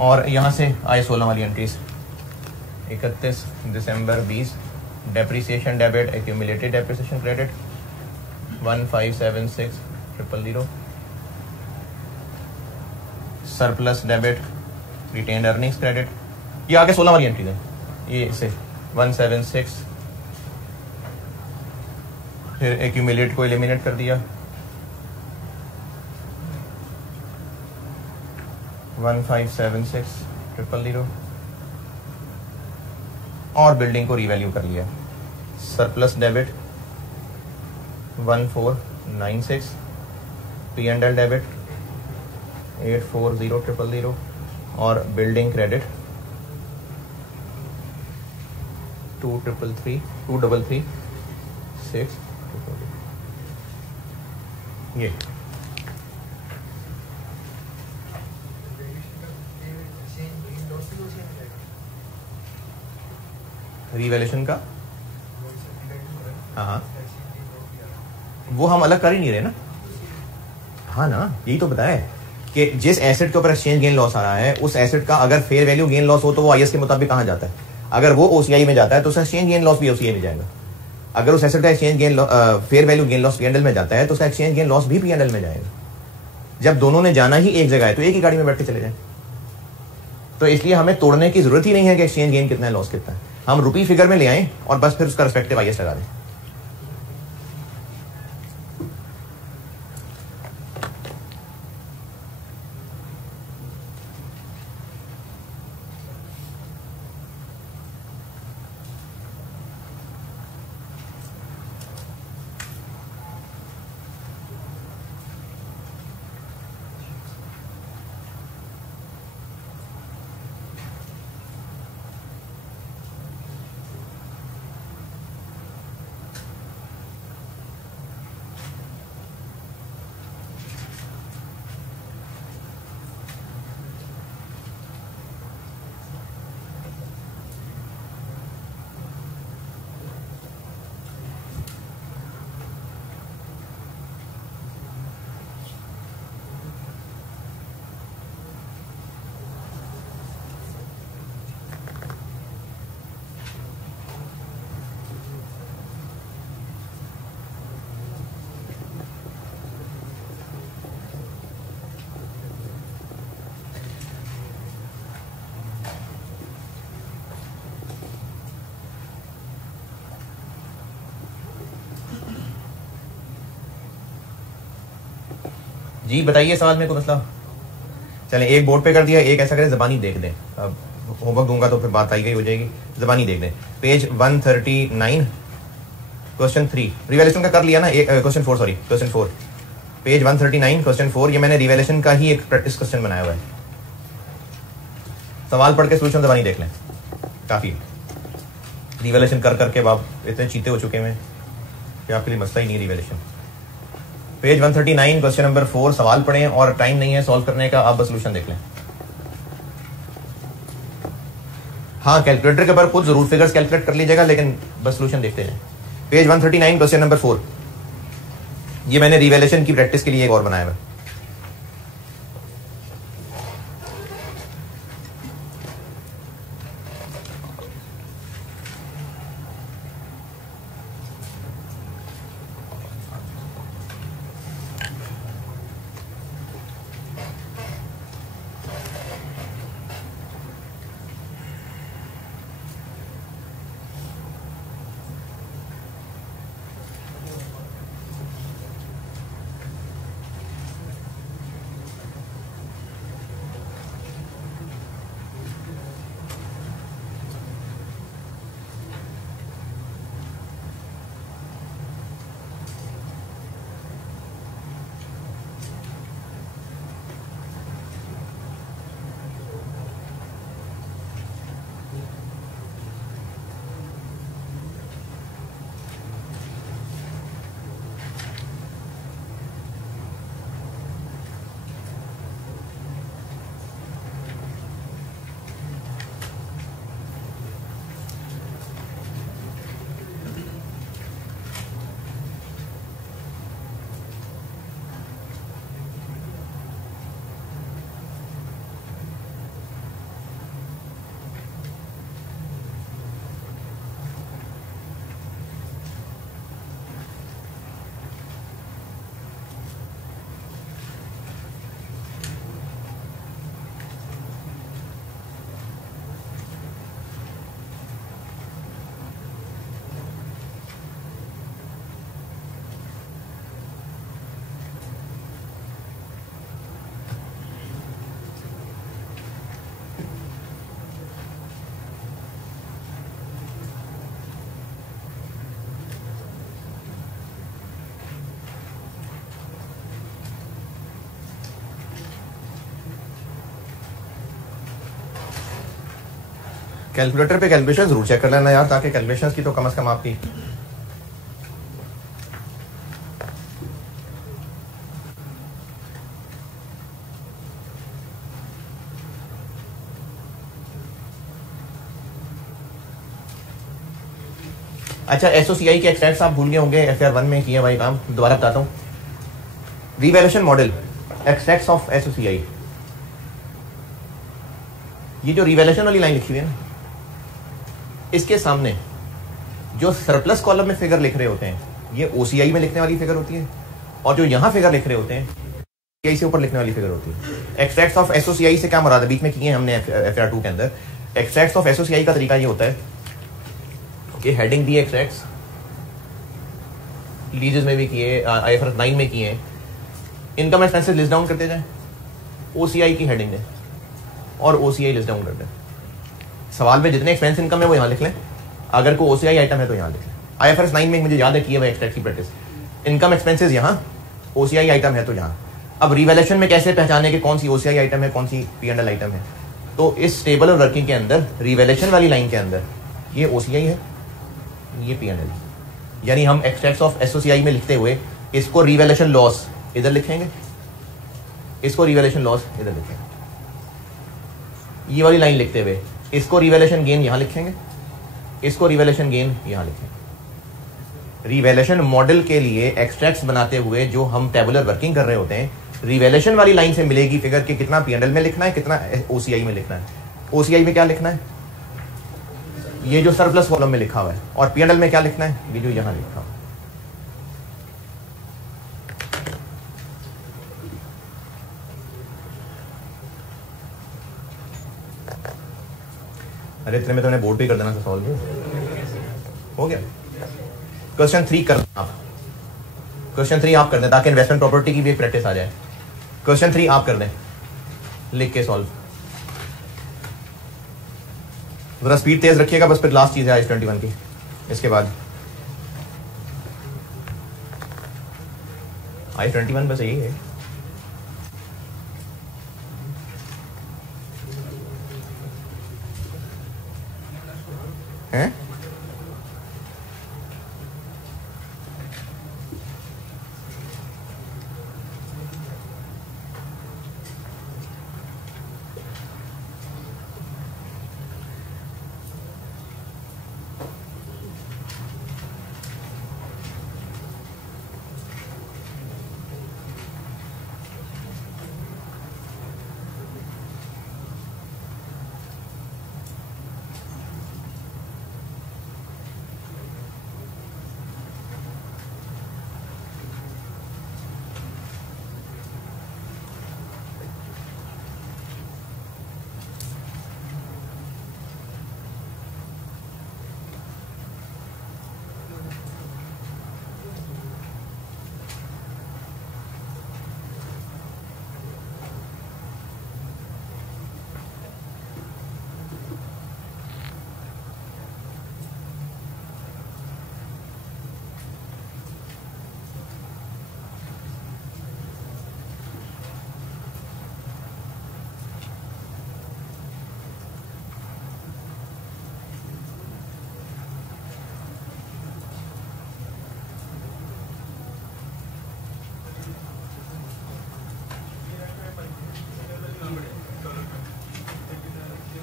और यहां से आए 16 वाली एंट्रीज। 31 दिसंबर 20 depreciation debit, accumulated depreciation credit 1576,000, surplus debit, retained earnings credit, ये आगे 16 वाली एंट्रीज है। ये इसे 176, फिर एक्यूमुलेट को एलिमिनेट कर दिया, 1576,000 और बिल्डिंग को रीवैल्यू कर लिया। सरप्लस डेबिट 1496, P&L डेबिट 840,000 और बिल्डिंग क्रेडिट 233,600। ये रिवैल्यूएशन का, हाँ वो हम अलग कर ही नहीं रहे ना। हाँ ना, यही तो बताया कि जिस एसेट के ऊपर एक्सचेंज गेन लॉस आ रहा है, उस एसेट का अगर फेयर वैल्यू गेन लॉस हो तो वो IS के मुताबिक कहाँ जाता है? अगर वो OCI में जाता है तो उसका एक्सचेंज गेन लॉस भी OCI में जाएगा। अगर उस एसेट का exchange gain fair value gain loss P&L में जाता है तो उसका एक्सचेंज गेन लॉस भी P&L में जाएगा। जब दोनों ने जाना ही एक जगह है तो एक ही गाड़ी में बैठ के चले जाए। तो इसलिए हमें तोड़ने की जरूरत ही नहीं है कि एक्सचेंज गेन कितना है, लॉस कितना है। हम रुपी फिगर में ले आए और बस फिर उसका रिस्पेक्टिव IS लगा दें। जी बताइए सवाल में कोई मसला? चलें, एक बोर्ड पे कर दिया, एक ऐसा करें ज़बानी देख दें। अब होमवर्क दूंगा तो फिर बात आई गई हो जाएगी। ज़बानी देख दें, पेज 139 क्वेश्चन 3 रिवैल्यूएशन का कर लिया ना, question 4 sorry question 4 page 139 question 4। ये मैंने रिवैल्यूएशन का ही एक प्रैक्टिस क्वेश्चन बनाया हुआ है। सवाल पढ़ के सोल्यूशन ज़बानी देख लें, काफ़ी। रिवैल्यूएशन कर करके आप इतने चीते हो चुके हैं कि आपके लिए मसला ही नहीं रिवैल्यूएशन। पेज 139 क्वेश्चन नंबर 4 सवाल पढ़ें और टाइम नहीं है सॉल्व करने का, आप बस सोल्यूशन देख लें। हाँ, कैलकुलेटर के ऊपर खुद जरूर फिगर्स कैलकुलेट कर लीजिएगा, लेकिन बस सोल्यूशन देखते हैं। पेज 139 क्वेश्चन नंबर 4, ये मैंने रिवैल्यूएशन की प्रैक्टिस के लिए एक और बनाया है। कैलकुलेटर पे कैलकुलेशन जरूर चेक कर लेना यार, ताकि कैलकुलेशन की तो कम से कम आपकी अच्छा एसओसीआई के एक्सट्रैक्ट्स आप भूल गए होंगे, FR1 में किए भाई काम, दोबारा बताता हूँ। Revaluation model, extracts of SOCI, ये जो रिवैल्यूएशन वाली लाइन लिखी हुई है ना, इसके सामने जो सरप्लस कॉलम में फिगर लिख रहे होते हैं, ये ओसीआई में लिखने वाली फिगर होती है, और जो यहां फिगर लिख रहे होते हैं ओसीआई से ऊपर लिखने वाली फिगर होती है। एक्सट्रैक्ट्स ऑफ एसओसीआई से क्या मुराद है, बीच में किए हमने FR2 के अंदर। एक्सट्रैक्ट्स ऑफ एसओसीआई का तरीका ये होता है कि हेडिंग दी एक्सट्रैक्ट्स, लीजेस में भी किए, IFRS 9 में किए, इनकम एक्सपेंसेस लिस्ट डाउन करते जाए, ओसीआई की हेडिंग दें और ओसीआई लिस्ट डाउन कर दें। सवाल में जितने एक्सपेंस इनकम है वो यहाँ लिख लें, अगर कोई ओसीआई आइटम है तो यहाँ लिख लें। IFRS 9 में मुझे याद है किए हुए एक्सट्रैक्ट की प्रैक्टिस, इनकम एक्सपेंसेस यहाँ, ओसीआई आइटम है तो यहाँ। अब रिवैल्यूएशन में कैसे पहचाने कि कौन सी ओसीआई आइटम है, कौन सी P&L आइटम है, तो इस टेबल ऑफ वर्किंग के अंदर रिवैल्यूएशन वाली लाइन के अंदर ये ओसीआई है, ये P&L, यानी हम एक्सट्रैक्ट्स ऑफ एसओसीआई में लिखते हुए इसको रिवैल्यूएशन लॉस इधर लिखेंगे, इसको रिवैल्यूएशन लॉस इधर लिखेंगे। ये वाली लाइन लिखते हुए इसको रिवैल्यूएशन गेन यहां लिखेंगे, इसको रिवैल्यूएशन गेन यहां लिखेंगे। रिवैल्यूएशन मॉडल के लिए एक्सट्रैक्ट्स बनाते हुए जो हम टेबुलर वर्किंग कर रहे होते हैं, रिवैल्यूएशन वाली लाइन से मिलेगी फिगर कि कितना P&L में लिखना है, कितना ओसीआई में लिखना है। ओसीआई में क्या लिखना है, ये जो सरप्लस कॉलम में लिखा हुआ है, और P&L में क्या लिखना है, ये जो यहां लिखा हुआ है। अरे इतने में तो बोर्ड पे कर देना था सॉल्व, हो गया। क्वेश्चन 3 करना आप, क्वेश्चन 3 आप कर दें ताकि इन्वेस्टमेंट प्रॉपर्टी की भी एक प्रैक्टिस आ जाए। क्वेश्चन 3 आप कर दें, लिख के सॉल्व। जरा स्पीड तेज रखिएगा बस, फिर लास्ट चीज है IS21 की, इसके बाद IS21 बस यही है। हैं?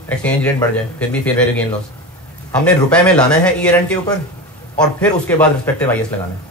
एक्सचेंज रेट बढ़ जाए फिर भी फेयर वैल्यू गेन लॉस, हमने रुपए में लाना है ईयर एंड के ऊपर, और फिर उसके बाद रिस्पेक्टिव IS लगाना है।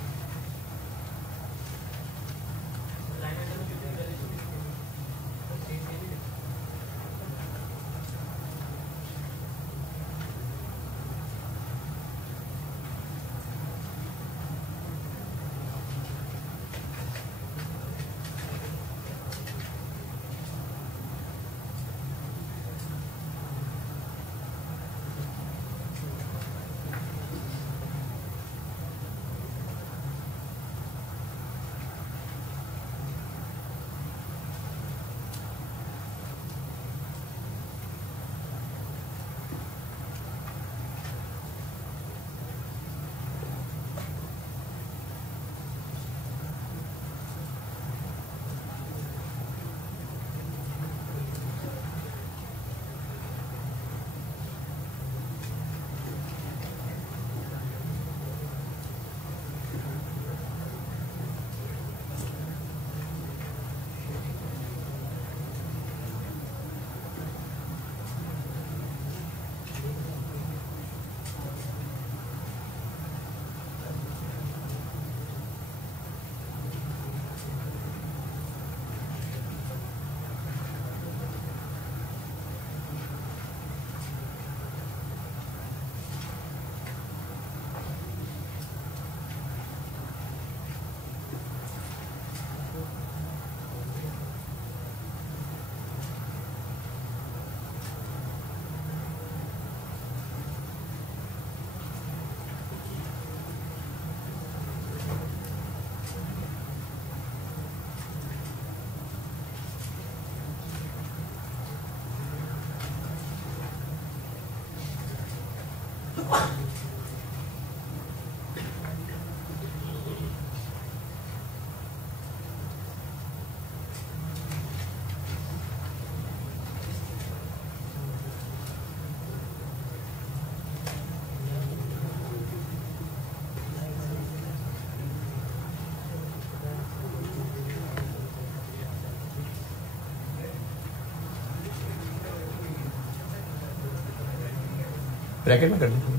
ब्रैकेट में कर दूं।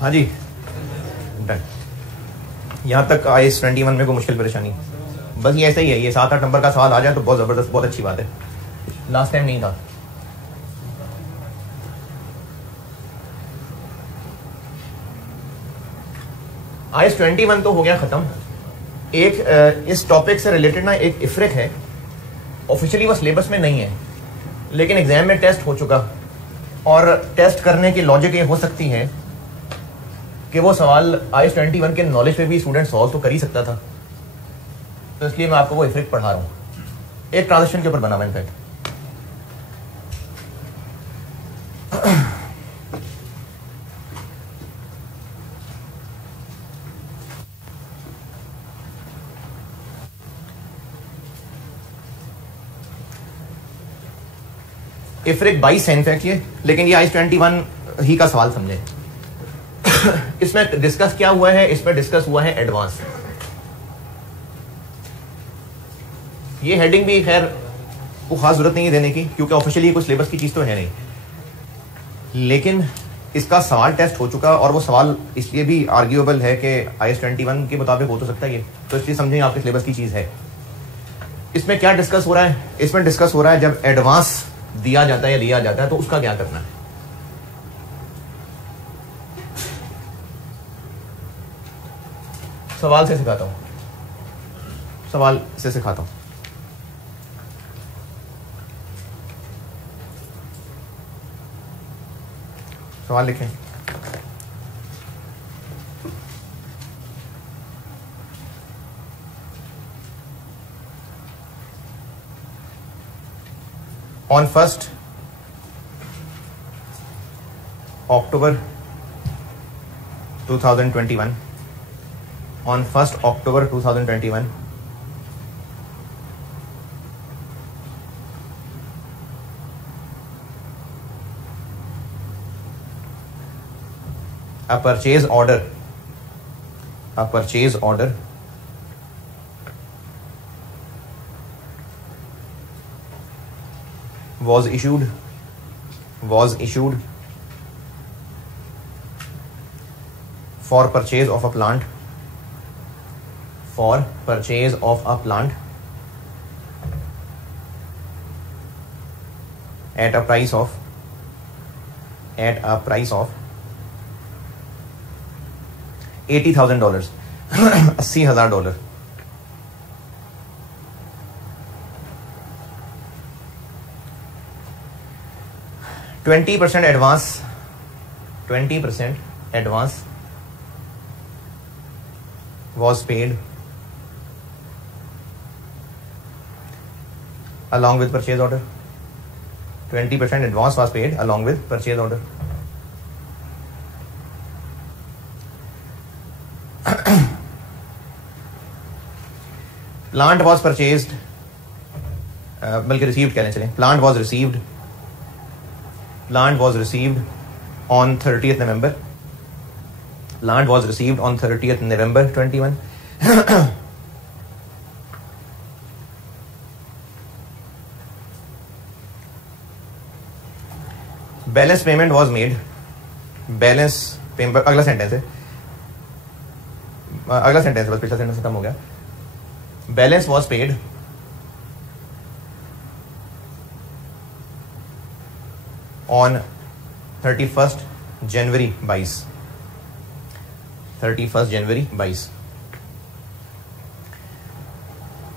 हाँ जी डन। यहाँ तक IAS 21 में कोई मुश्किल परेशानी? बस ये ऐसा ही है, ये 7-8 नंबर का सवाल आ जाए तो बहुत ज़बरदस्त, बहुत अच्छी बात है। लास्ट टाइम नहीं था। IAS 21 तो हो गया ख़त्म। एक इस टॉपिक से रिलेटेड ना एक इफ्रिक है, ऑफिशियली वो सिलेबस में नहीं है लेकिन एग्जाम में टेस्ट हो चुका, और टेस्ट करने की लॉजिक ये हो सकती है कि वो सवाल IAS 21 के नॉलेज पे भी स्टूडेंट सॉल्व तो कर ही सकता था, तो इसलिए मैं आपको वो इफेक्ट पढ़ा रहा हूँ। एक ट्रांजिशन के ऊपर बना हुआ इनफैक्ट। इफरिक 22 है इनफैक्ट ये, लेकिन ये IAS 21 ही का सवाल समझे। इसमें डिस्कस क्या हुआ है? इसमें डिस्कस हुआ है एडवांस। ये हेडिंग भी खैर वो खास जरूरत नहीं है देने की, क्योंकि ऑफिशियली कोई सिलेबस की चीज तो है नहीं, लेकिन इसका सवाल टेस्ट हो चुका, और वो सवाल इसलिए भी आर्ग्यूएबल है कि IAS 21 के मुताबिक हो तो सकता है ये, तो इसलिए समझें आपके सिलेबस की चीज है। इसमें क्या डिस्कस हो रहा है? इसमें डिस्कस हो रहा है जब एडवांस दिया जाता है या लिया जाता है तो उसका क्या करना है। सवाल से सिखाता हूं, सवाल से सिखाता हूं। सवाल लिखें। On 1st October 2021, on 1st October 2021, a purchase order was issued for purchase of a plant at a price of $80,000 $80,000। 20% advance was paid along with purchase order. 20% advance was paid along with purchase order. Plant was purchased, बल्कि received कहने चलें, plant was received on 30th November. Plant was received on 30th November 21. Balance payment was made. Balance payment, अगला sentence है, अगला sentence बस, पिछला sentence खत्म हो गया. Balance was paid on 31st January 22. 31st January 22.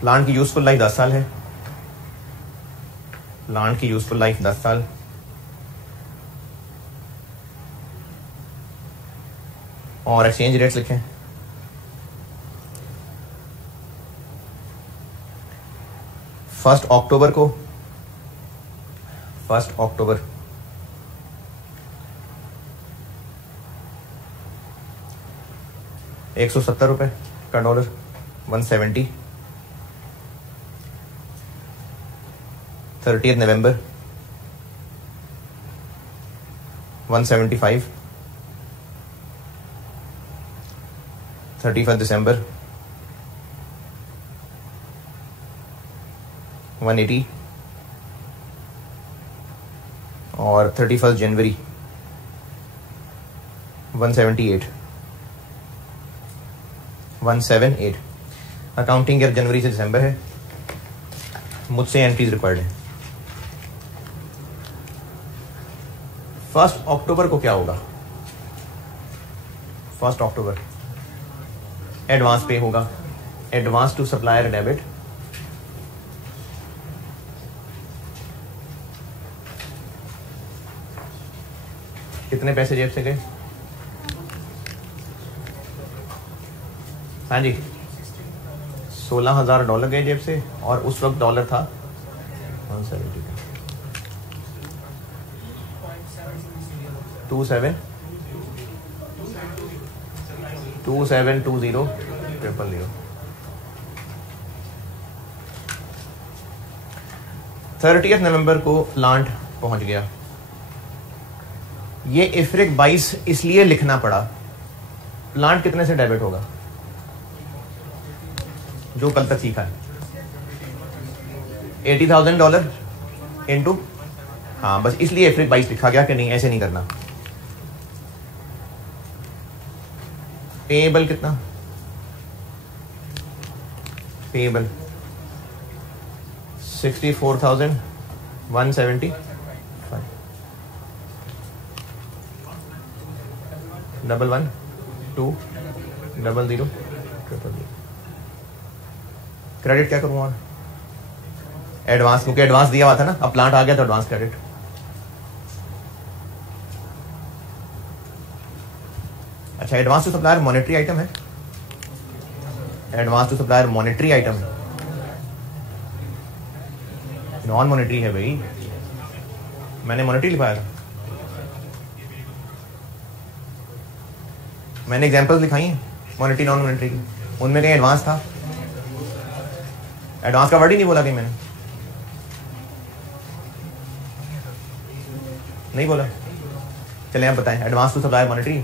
Plant की यूजफुल लाइफ 10 साल है. प्लांट की यूजफुल लाइफ 10 साल. और एक्सचेंज रेट्स लिखें. फर्स्ट अक्टूबर 170 रुपए का dollar, 170. 30th November 175. 31st December 180. और 31st January 178. अकाउंटिंग ईयर जनवरी से दिसंबर है. मुझसे एंट्रीज रिक्वायर्ड है. 1 अक्टूबर को क्या होगा? 1 अक्टूबर एडवांस पे होगा. Advance to supplier debit. कितने पैसे जेब से गए? हाँ जी, $16,000 गए जेब से. और उस वक्त डॉलर था 170. 272000. 30th नवंबर को प्लांट पहुंच गया. ये इफ्रिक 22 इसलिए लिखना पड़ा. प्लांट कितने से डेबिट होगा? जो कल तक सीखा है, $80,000 इंटू, हाँ बस इसलिए इफ्रिक 22 लिखा गया कि नहीं ऐसे नहीं करना. पेएबल कितना? पेएबल 64,175. 11200000. क्रेडिट क्या करूं? और एडवांस, क्योंकि एडवांस दिया हुआ था ना, अब प्लांट आ गया तो एडवांस क्रेडिट. अच्छा, advance to supplier monetary item है. Advance to supplier monetary item है, नॉन मॉनेटरी है भाई. मैंने मॉनेटरी लिखवाया था. मैंने एग्जांपल्स लिखाई हैं मॉनेटरी नॉन मॉनेटरी की. उनमें कहीं एडवांस था? एडवांस का वर्ड ही नहीं बोला कहीं मैंने. नहीं बोला. चले आप बताएं. Advance to supplier monetary,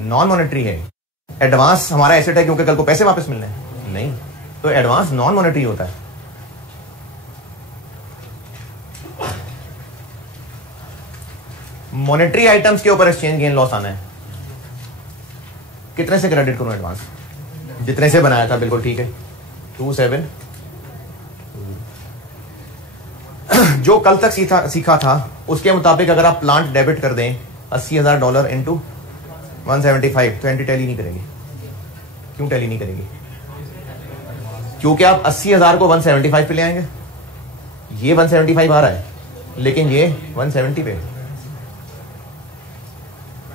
non monetary है. एडवांस हमारा एसेट है क्योंकि कल को पैसे वापस मिलने हैं. नहीं, तो एडवांस नॉन मॉनेटरी होता है. मॉनेटरी आइटम्स के ऊपर एक्सचेंज गेन लॉस आना है. कितने से क्रेडिट करूं एडवांस? जितने से बनाया था. बिल्कुल ठीक है. 27. जो कल तक सीखा था उसके मुताबिक अगर आप प्लांट डेबिट कर दें $80,000 इंटू 175 तो एंट्री टैली नहीं करेगी. क्यों टैली नहीं करेगी? क्योंकि आप 80,000 को 175 पे ले आएंगे. ये 175 आ रहा है लेकिन ये 170 पे.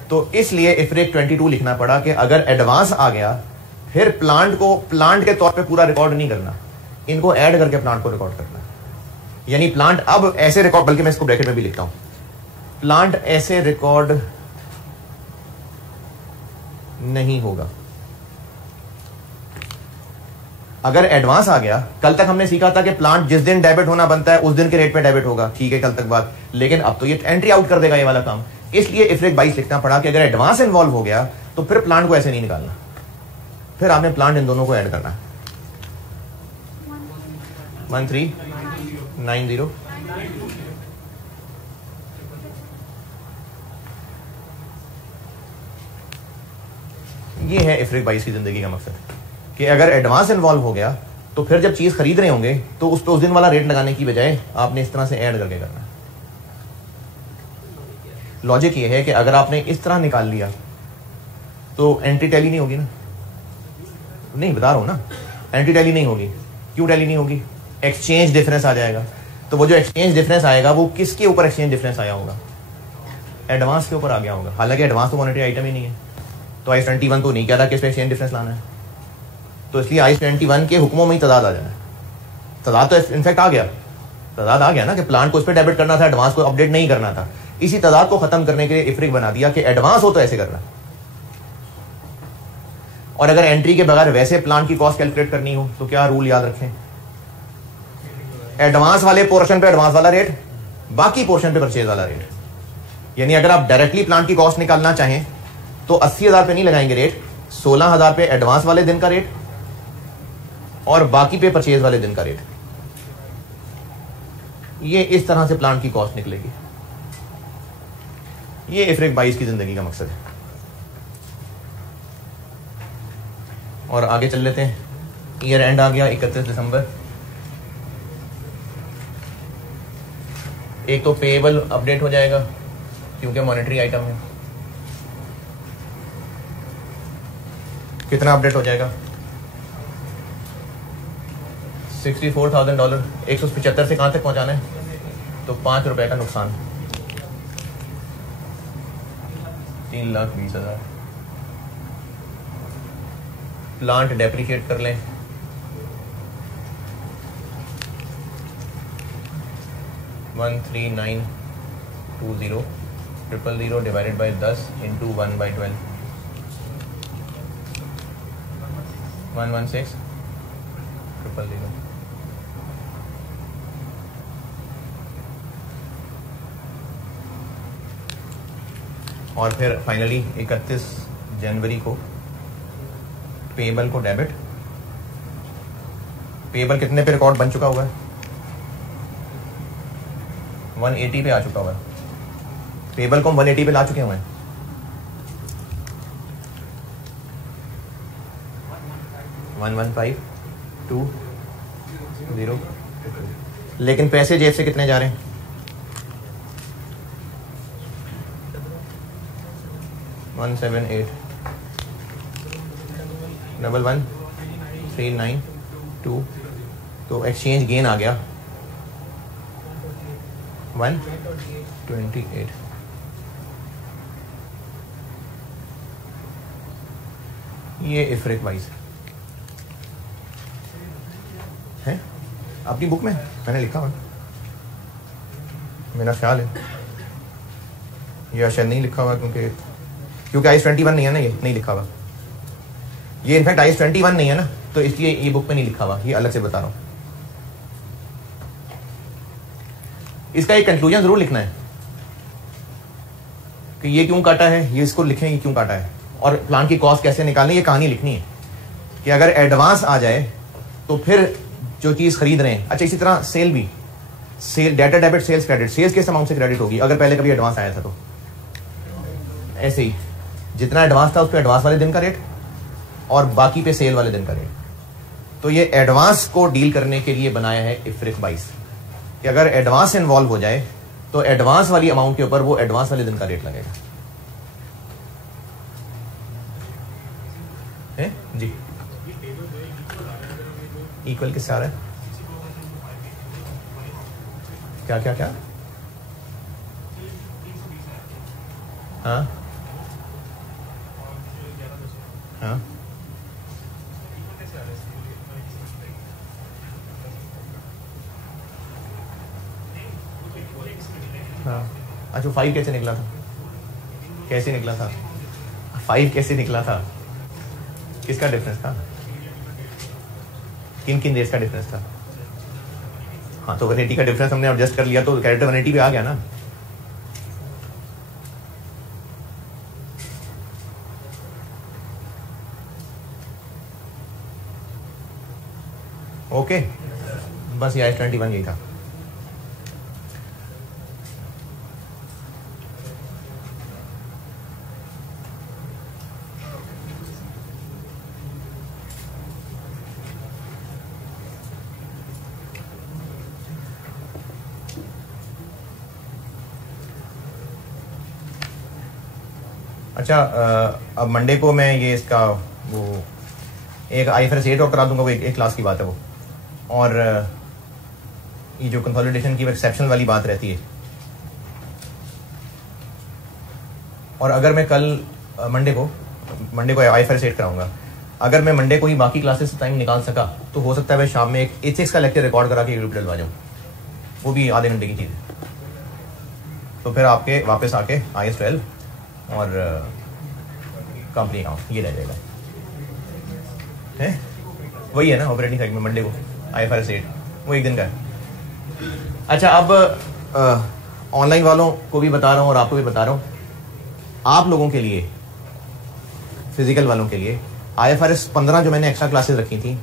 तो इसलिए इफ्रिक 22 लिखना पड़ा कि अगर एडवांस आ गया फिर प्लांट को प्लांट के तौर पे पूरा रिकॉर्ड नहीं करना, इनको ऐड करके प्लांट को रिकॉर्ड करना. यानी प्लांट अब ऐसे रिकॉर्ड, बल्कि मैं इसको ब्रैकेट में भी लिखता हूं, प्लांट ऐसे रिकॉर्ड नहीं होगा. अगर एडवांस आ गया, कल तक हमने सीखा था कि प्लांट जिस दिन डेबिट होना बनता है उस दिन के रेट पे डेबिट होगा, ठीक है कल तक बात, लेकिन अब तो ये एंट्री आउट कर देगा ये वाला काम। इसलिए IFRIC 22 लिखना पड़ा कि अगर एडवांस इन्वॉल्व हो गया तो फिर प्लांट को ऐसे नहीं निकालना, फिर आपने प्लांट इन दोनों को ऐड करना। 1390 ये है IFRIC 22 की जिंदगी का मकसद कि अगर एडवांस इन्वॉल्व हो गया तो फिर जब चीज खरीद रहे होंगे तो उस पर उस दिन वाला रेट लगाने की बजाय आपने इस तरह से ऐड करके करना। लॉजिक ये है कि अगर आपने इस तरह निकाल लिया तो एंट्री टैली नहीं होगी ना, नहीं बता रहा हूं ना, एंट्री टैली नहीं होगी। क्यों टैली नहीं होगी? एक्सचेंज डिफरेंस आ जाएगा। तो वो जो एक्सचेंज डिफरेंस आएगा वो किसके ऊपर एक्सचेंज डिफरेंस आया होगा? एडवांस के ऊपर आ गया होगा, हालांकि एडवांस तो मॉनेटरी आइटम ही नहीं है। तो IAS 21 तो नहीं कह रहा कि इस पर एक्सचेंज डिफरेंस लाना है, तो इसलिए IAS 21 के हुक्मों में ही तदाद आ जाना है। तदाद तो इनफैक्ट आ गया, तदाद आ गया ना कि प्लांट को इस पर डेबिट करना था, एडवांस को अपडेट नहीं करना था। इसी तदाद को खत्म करने के लिए IFRIC बना दिया कि एडवांस हो तो ऐसे करना, और अगर एंट्री के बगैर वैसे प्लांट की कॉस्ट कैलकुलेट करनी हो तो क्या रूल याद रखें? एडवांस वाले पोर्शन पे एडवांस वाला रेट, बाकी पोर्शन पे परचेज वाला रेट। यानी अगर आप डायरेक्टली प्लांट की कॉस्ट निकालना चाहें तो 80,000 पे नहीं लगाएंगे रेट, 16,000 पे एडवांस वाले दिन का रेट और बाकी पे परचेज वाले दिन का रेट। ये इस तरह से प्लांट की कॉस्ट निकलेगी। ये IFRIC 22 की जिंदगी का मकसद है। और आगे चल लेते हैं। ईयर एंड आ गया 31 दिसंबर। एक तो पेएबल अपडेट हो जाएगा क्योंकि मॉनेटरी आइटम है। कितना अपडेट हो जाएगा? $64,000। 175 से कहां तक पहुंचाना है? तो ₹5 का नुकसान, 3,20,000। प्लांट डेप्रिशिएट कर लें, $13920 000 डिवाइडेड बाई 10 इंटू 1/12 116 000। और फिर फाइनली 31 जनवरी को पेएबल को डेबिट। पेएबल कितने पे रिकॉर्ड बन चुका हुआ है? 180 पे आ चुका हुआ है। पेएबल को हम 180 पे ला चुके हुए हैं। $115,200। लेकिन पैसे जेब से कितने जा रहे हैं? $178,11392। तो एक्सचेंज गेन आ गया 128। ये IFRIC 22 है। अपनी बुक में मैंने लिखा हुआ, मेरा ख्याल है, या शायद नहीं लिखा हुआ क्योंकि IAS 21 नहीं है ना, ये नहीं लिखा हुआ। ये इनफैक्ट IAS 21 नहीं है ना, तो इसलिए ये बुक में नहीं लिखा हुआ, ये अलग से बता रहा हूं। इसका एक कंक्लूजन जरूर लिखना है कि ये क्यों काटा है, ये इसको लिखें, ये क्यों काटा है, और प्लान की कॉस्ट कैसे निकालनी, ये कहानी लिखनी है कि अगर एडवांस आ जाए तो फिर जो चीज खरीद रहे हैं। अच्छा, इसी तरह सेल भी, sale data debit sales credit, sales किस अमाउंट से क्रेडिट होगी अगर पहले कभी एडवांस आया था? तो ऐसे ही जितना एडवांस था उस पर एडवांस वाले दिन का रेट और बाकी पे सेल वाले दिन का रेट। तो ये एडवांस को डील करने के लिए बनाया है IFRIC 22 कि अगर एडवांस इन्वॉल्व हो जाए तो एडवांस वाली अमाउंट के ऊपर वो एडवांस वाले दिन का रेट लगेगा। है जी, इक्वल किससे आ रहा है? क्या क्या क्या? हाँ हाँ हाँ। अच्छा, 5 कैसे निकला था? कैसे निकला था 5? कैसे निकला था? किसका डिफरेंस था? किन किन डेज का डिफरेंस था? हाँ, तो 180 का डिफरेंस हमने एडजस्ट कर लिया तो कैरेक्टर 180 पे आ गया ना। ओके, बस ये IS-21 यही था। अच्छा, अब मंडे को मैं ये इसका वो एक IFRS 8 और करा दूंगा, वो एक क्लास की बात है वो। और ये जो कंसोलिडेशन की एक्सेप्शनल वाली बात रहती है, और अगर मैं कल मंडे को IFRS 8 कराऊंगा, अगर मैं मंडे को ही बाकी क्लासेस टाइम निकाल सका तो हो सकता है मैं शाम में एक H6 का लेक्चर रिकॉर्ड करा के यूट्यूब डलवा जाऊँ, वो भी आधे घंटे की चीज़ है। तो फिर आपके वापस आके IS-12 और कंपनी अकाउंट ये रह जाएगा, है वही है ना ऑपरेटिंग सेगमेंट मंडे को IFRS 8 वो एक दिन का है। अच्छा, अब ऑनलाइन वालों को भी बता रहा हूँ और आपको भी बता रहा हूँ, आप लोगों के लिए, फिजिकल वालों के लिए IFRS 15 जो मैंने एक्स्ट्रा क्लासेस रखी थी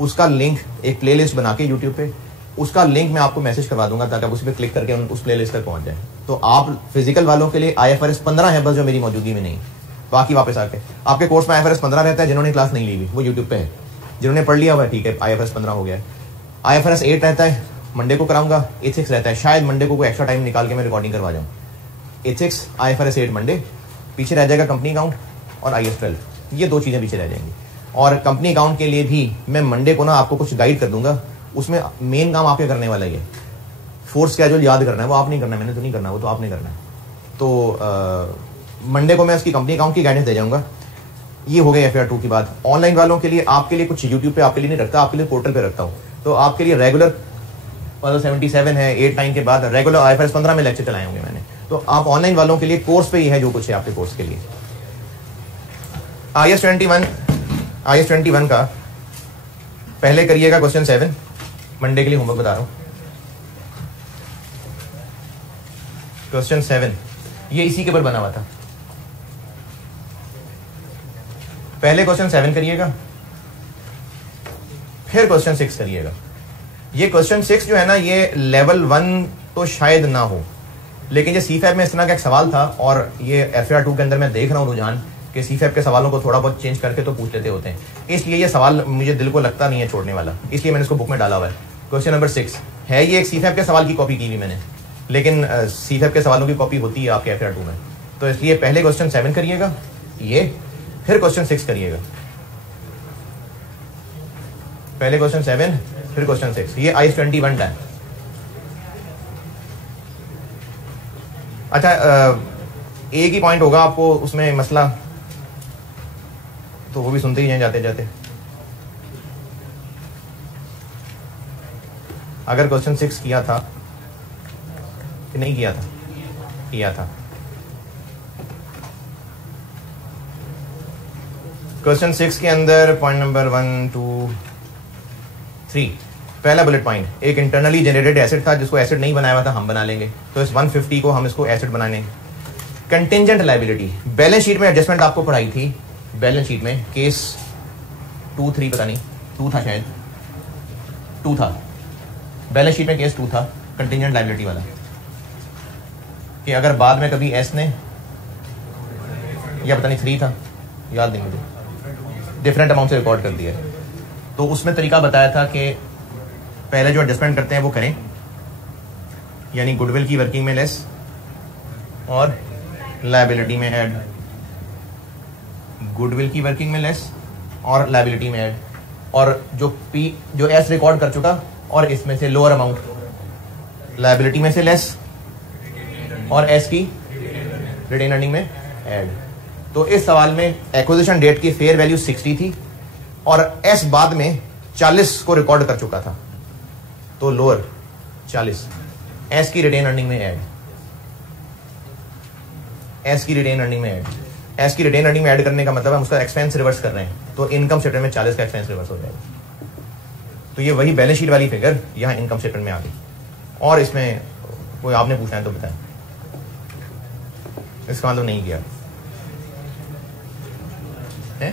उसका लिंक, एक प्लेलिस्ट बना के यूट्यूब पे, उसका लिंक मैं आपको मैसेज करवा दूंगा ताकि आप उस पर क्लिक करके उस प्लेलिस्ट तक पहुंच जाए। तो आप फिजिकल वालों के लिए IFRS 15 है बस, जो मेरी मौजूदगी में नहीं। बाकी वापस आके आपके कोर्स में IFRS 15 रहता है, जिन्होंने क्लास नहीं ली हुई वो यूट्यूब पे है, जिन्होंने पढ़ लिया हुआ है ठीक है, IFRS 15 हो गया है। IFRS 8 रहता है, मंडे को कराऊंगा। H6 रहता है, शायद मंडे को कोई एक्स्ट्रा टाइम निकाल के मैं रिकॉर्डिंग करवा जाऊँ। H6 IFRS 8 मंडे, पीछे रह जाएगा कंपनी अकाउंट और IS-12, ये दो चीज़ें पीछे रह जाएंगी। और कंपनी अकाउंट के लिए भी मैं मंडे को ना आपको कुछ गाइड कर दूंगा, उसमें मेन काम आपके करने वाला ही है। फोर्स स्केड्यूल याद करना है, वो आप नहीं करना है, मैंने तो नहीं करना, वो तो आपने करना है। तो मंडे को मैं उसकी कंपनी अकाउंट की गाइडेंस दे जाऊंगा। ये हो गई FR2 की बात। ऑनलाइन वालों के लिए, आपके लिए कुछ यूट्यूब पे आपके लिए नहीं रखता, आपके लिए पोर्टल पे रखता हूँ। तो आपके लिए रेगुलर 77 है, 8-9 के बाद रेगुलर IFRS 15 में लेक्चर चलाए होंगे मैंने। तो आप ऑनलाइन वालों के लिए कोर्स पे ही है जो कुछ है आपके कोर्स के लिए। IS-21 का पहले करिएगा क्वेश्चन 7, मंडे के लिए होमवर्क बता रहा हूँ। क्वेश्चन 7 ये इसी के ऊपर बना हुआ था। पहले क्वेश्चन 7 करिएगा, फिर क्वेश्चन 6 करिएगा। ये क्वेश्चन 6 जो है ना, ये लेवल 1 तो शायद ना हो, लेकिन ये CFAB में इस तरह का एक सवाल था और ये FR2 के अंदर मैं देख रहा हूँ रुझान कि CFAB के सवालों को थोड़ा बहुत चेंज करके तो पूछ लेते होते हैं, इसलिए ये सवाल मुझे दिल को लगता नहीं है छोड़ने वाला, इसलिए मैंने इसको बुक में डाला हुआ है। क्वेश्चन नंबर 6 है, ये एक CFAB के सवाल की कॉपी की हुई मैंने, लेकिन CFAB के सवालों की कॉपी होती है आपके FR2 में। तो इसलिए पहले क्वेश्चन 7 करिएगा, ये फिर क्वेश्चन 6 करिएगा। पहले क्वेश्चन 7 फिर क्वेश्चन 6, ये IS-21 का है। अच्छा, एक ही पॉइंट होगा आपको उसमें मसला, तो वो भी सुनते ही जाए जाते जाते। अगर क्वेश्चन 6 किया था कि नहीं किया था? किया था। क्वेश्चन 6 के अंदर पॉइंट नंबर 1, 2, 3, पहला बुलेट पॉइंट, एक इंटरनली जनरेटेड एसिड था जिसको एसिड नहीं बनाया हुआ था, हम बना लेंगे। तो इस 150 को हम इसको एसिड बनाने। कंटिंजेंट लायबिलिटी, बैलेंस शीट में एडजस्टमेंट आपको पढ़ाई थी, बैलेंस शीट में केस 2, 3 पता नहीं, 2 था शायद, 2 था बैलेंस शीट में, केस 2 था कंटिंजेंट लायबिलिटी वाला, कि अगर बाद में कभी एस ने, या पता नहीं 3 था, याद नहीं मुझे, डिफरेंट अमाउंट से रिकॉर्ड कर दिया है, तो उसमें तरीका बताया था कि पहले जो एडजस्टमेंट करते हैं वो करें, यानी गुडविल की वर्किंग में लेस और लायबिलिटी में ऐड, गुडविल की वर्किंग में लेस और लायबिलिटी में ऐड, और जो एस रिकॉर्ड कर चुका और इसमें से लोअर अमाउंट, लायबिलिटी में से लेस और एस की रिटेन अर्निंग में ऐड। तो इस सवाल में एक्विजिशन डेट की फेयर वैल्यू 60 थी और एस बाद में 40 को रिकॉर्ड कर चुका था, तो लोअर 40, एस की रिटेन अर्निंग में ऐड, एस की रिटेन अर्निंग में ऐड। एस की रिटेन अर्निंग में ऐड करने का मतलब हम उसका एक्सपेंस रिवर्स कर रहे हैं, तो इनकम स्टेटमेंट में 40 का एक्सपेंस रिवर्स हो जाएगा। तो ये वही बैलेंस शीट वाली फिगर यहाँ इनकम स्टेटमेंट में आ गई। और इसमें कोई आपने पूछना है तो बताएं, इसका मतलब नहीं किया है?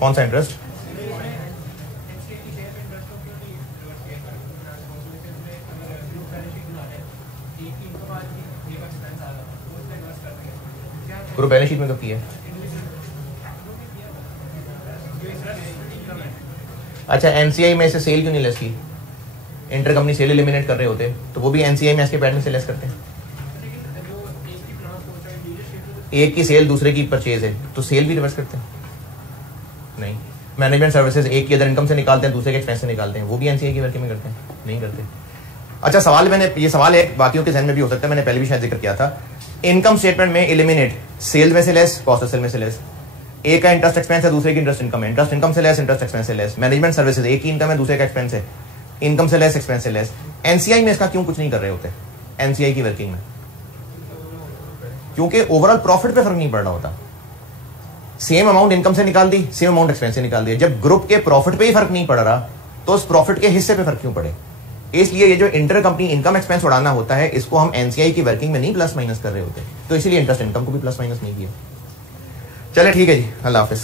कौन सा इंटरेस्ट? ग्रुप बैलेंस शीट में कब किया? अच्छा, एनसीआई में से सेल क्यों नहीं लेस की? इंटर कंपनी सेल एलिमिनेट कर रहे होते तो वो भी एनसीआई में इसके पैटर्न से लेस करते हैं। एक की सेल दूसरे की परचेज है तो सेल भी रिवर्स करते हैं? नहीं। मैनेजमेंट सर्विसेज एक की अदर इनकम से निकालते हैं, दूसरे के एक्सपेंस से निकालते हैं, वो भी एनसीआई की वर्किंग में करते हैं? नहीं करते। अच्छा, सवाल मैंने ये सवाल है बाकियों के जहन में भी हो सकता है, मैंने पहले भी शायद जिक्र किया था। इनकम स्टेटमेंट में एलिमिनेट सेल में से लेस, कॉस्ट ऑफ सेल में से लेस। एक का इंटरेस्ट एक्सपेंस है, दूसरे की इंटरेस्ट इनकम है, इंटरेस्ट इनकम से लेस, इंटरेस्ट एक्सपेंस से लेस। मैनेजमेंट सर्विसेज एक की इनकम है, दूसरे का एक्सपेंस है, इनकम से लेस, एक्सपेंस से लेस। एनसीआई में इसका क्यों कुछ नहीं कर रहे होते एनसीआई की वर्किंग में? क्योंकि ओवरऑल प्रॉफिट पे फर्क नहीं पड़ रहा होता। सेम अमाउंट इनकम से निकाल दी, सेम अमाउंट एक्सपेंस से निकाल दिया। जब ग्रुप के प्रॉफिट पे ही फर्क नहीं पड़ रहा तो उस प्रॉफिट के हिस्से पे फर्क क्यों पड़े? इसलिए ये जो इंटर कंपनी इनकम एक्सपेंस उड़ाना होता है, इसको हम एनसीआई की वर्किंग में नहीं प्लस माइनस कर रहे होते, तो इसीलिए इंटरेस्ट इनकम को भी प्लस माइनस नहीं किया। चले ठीक है जी, अल्लाह हाफिज।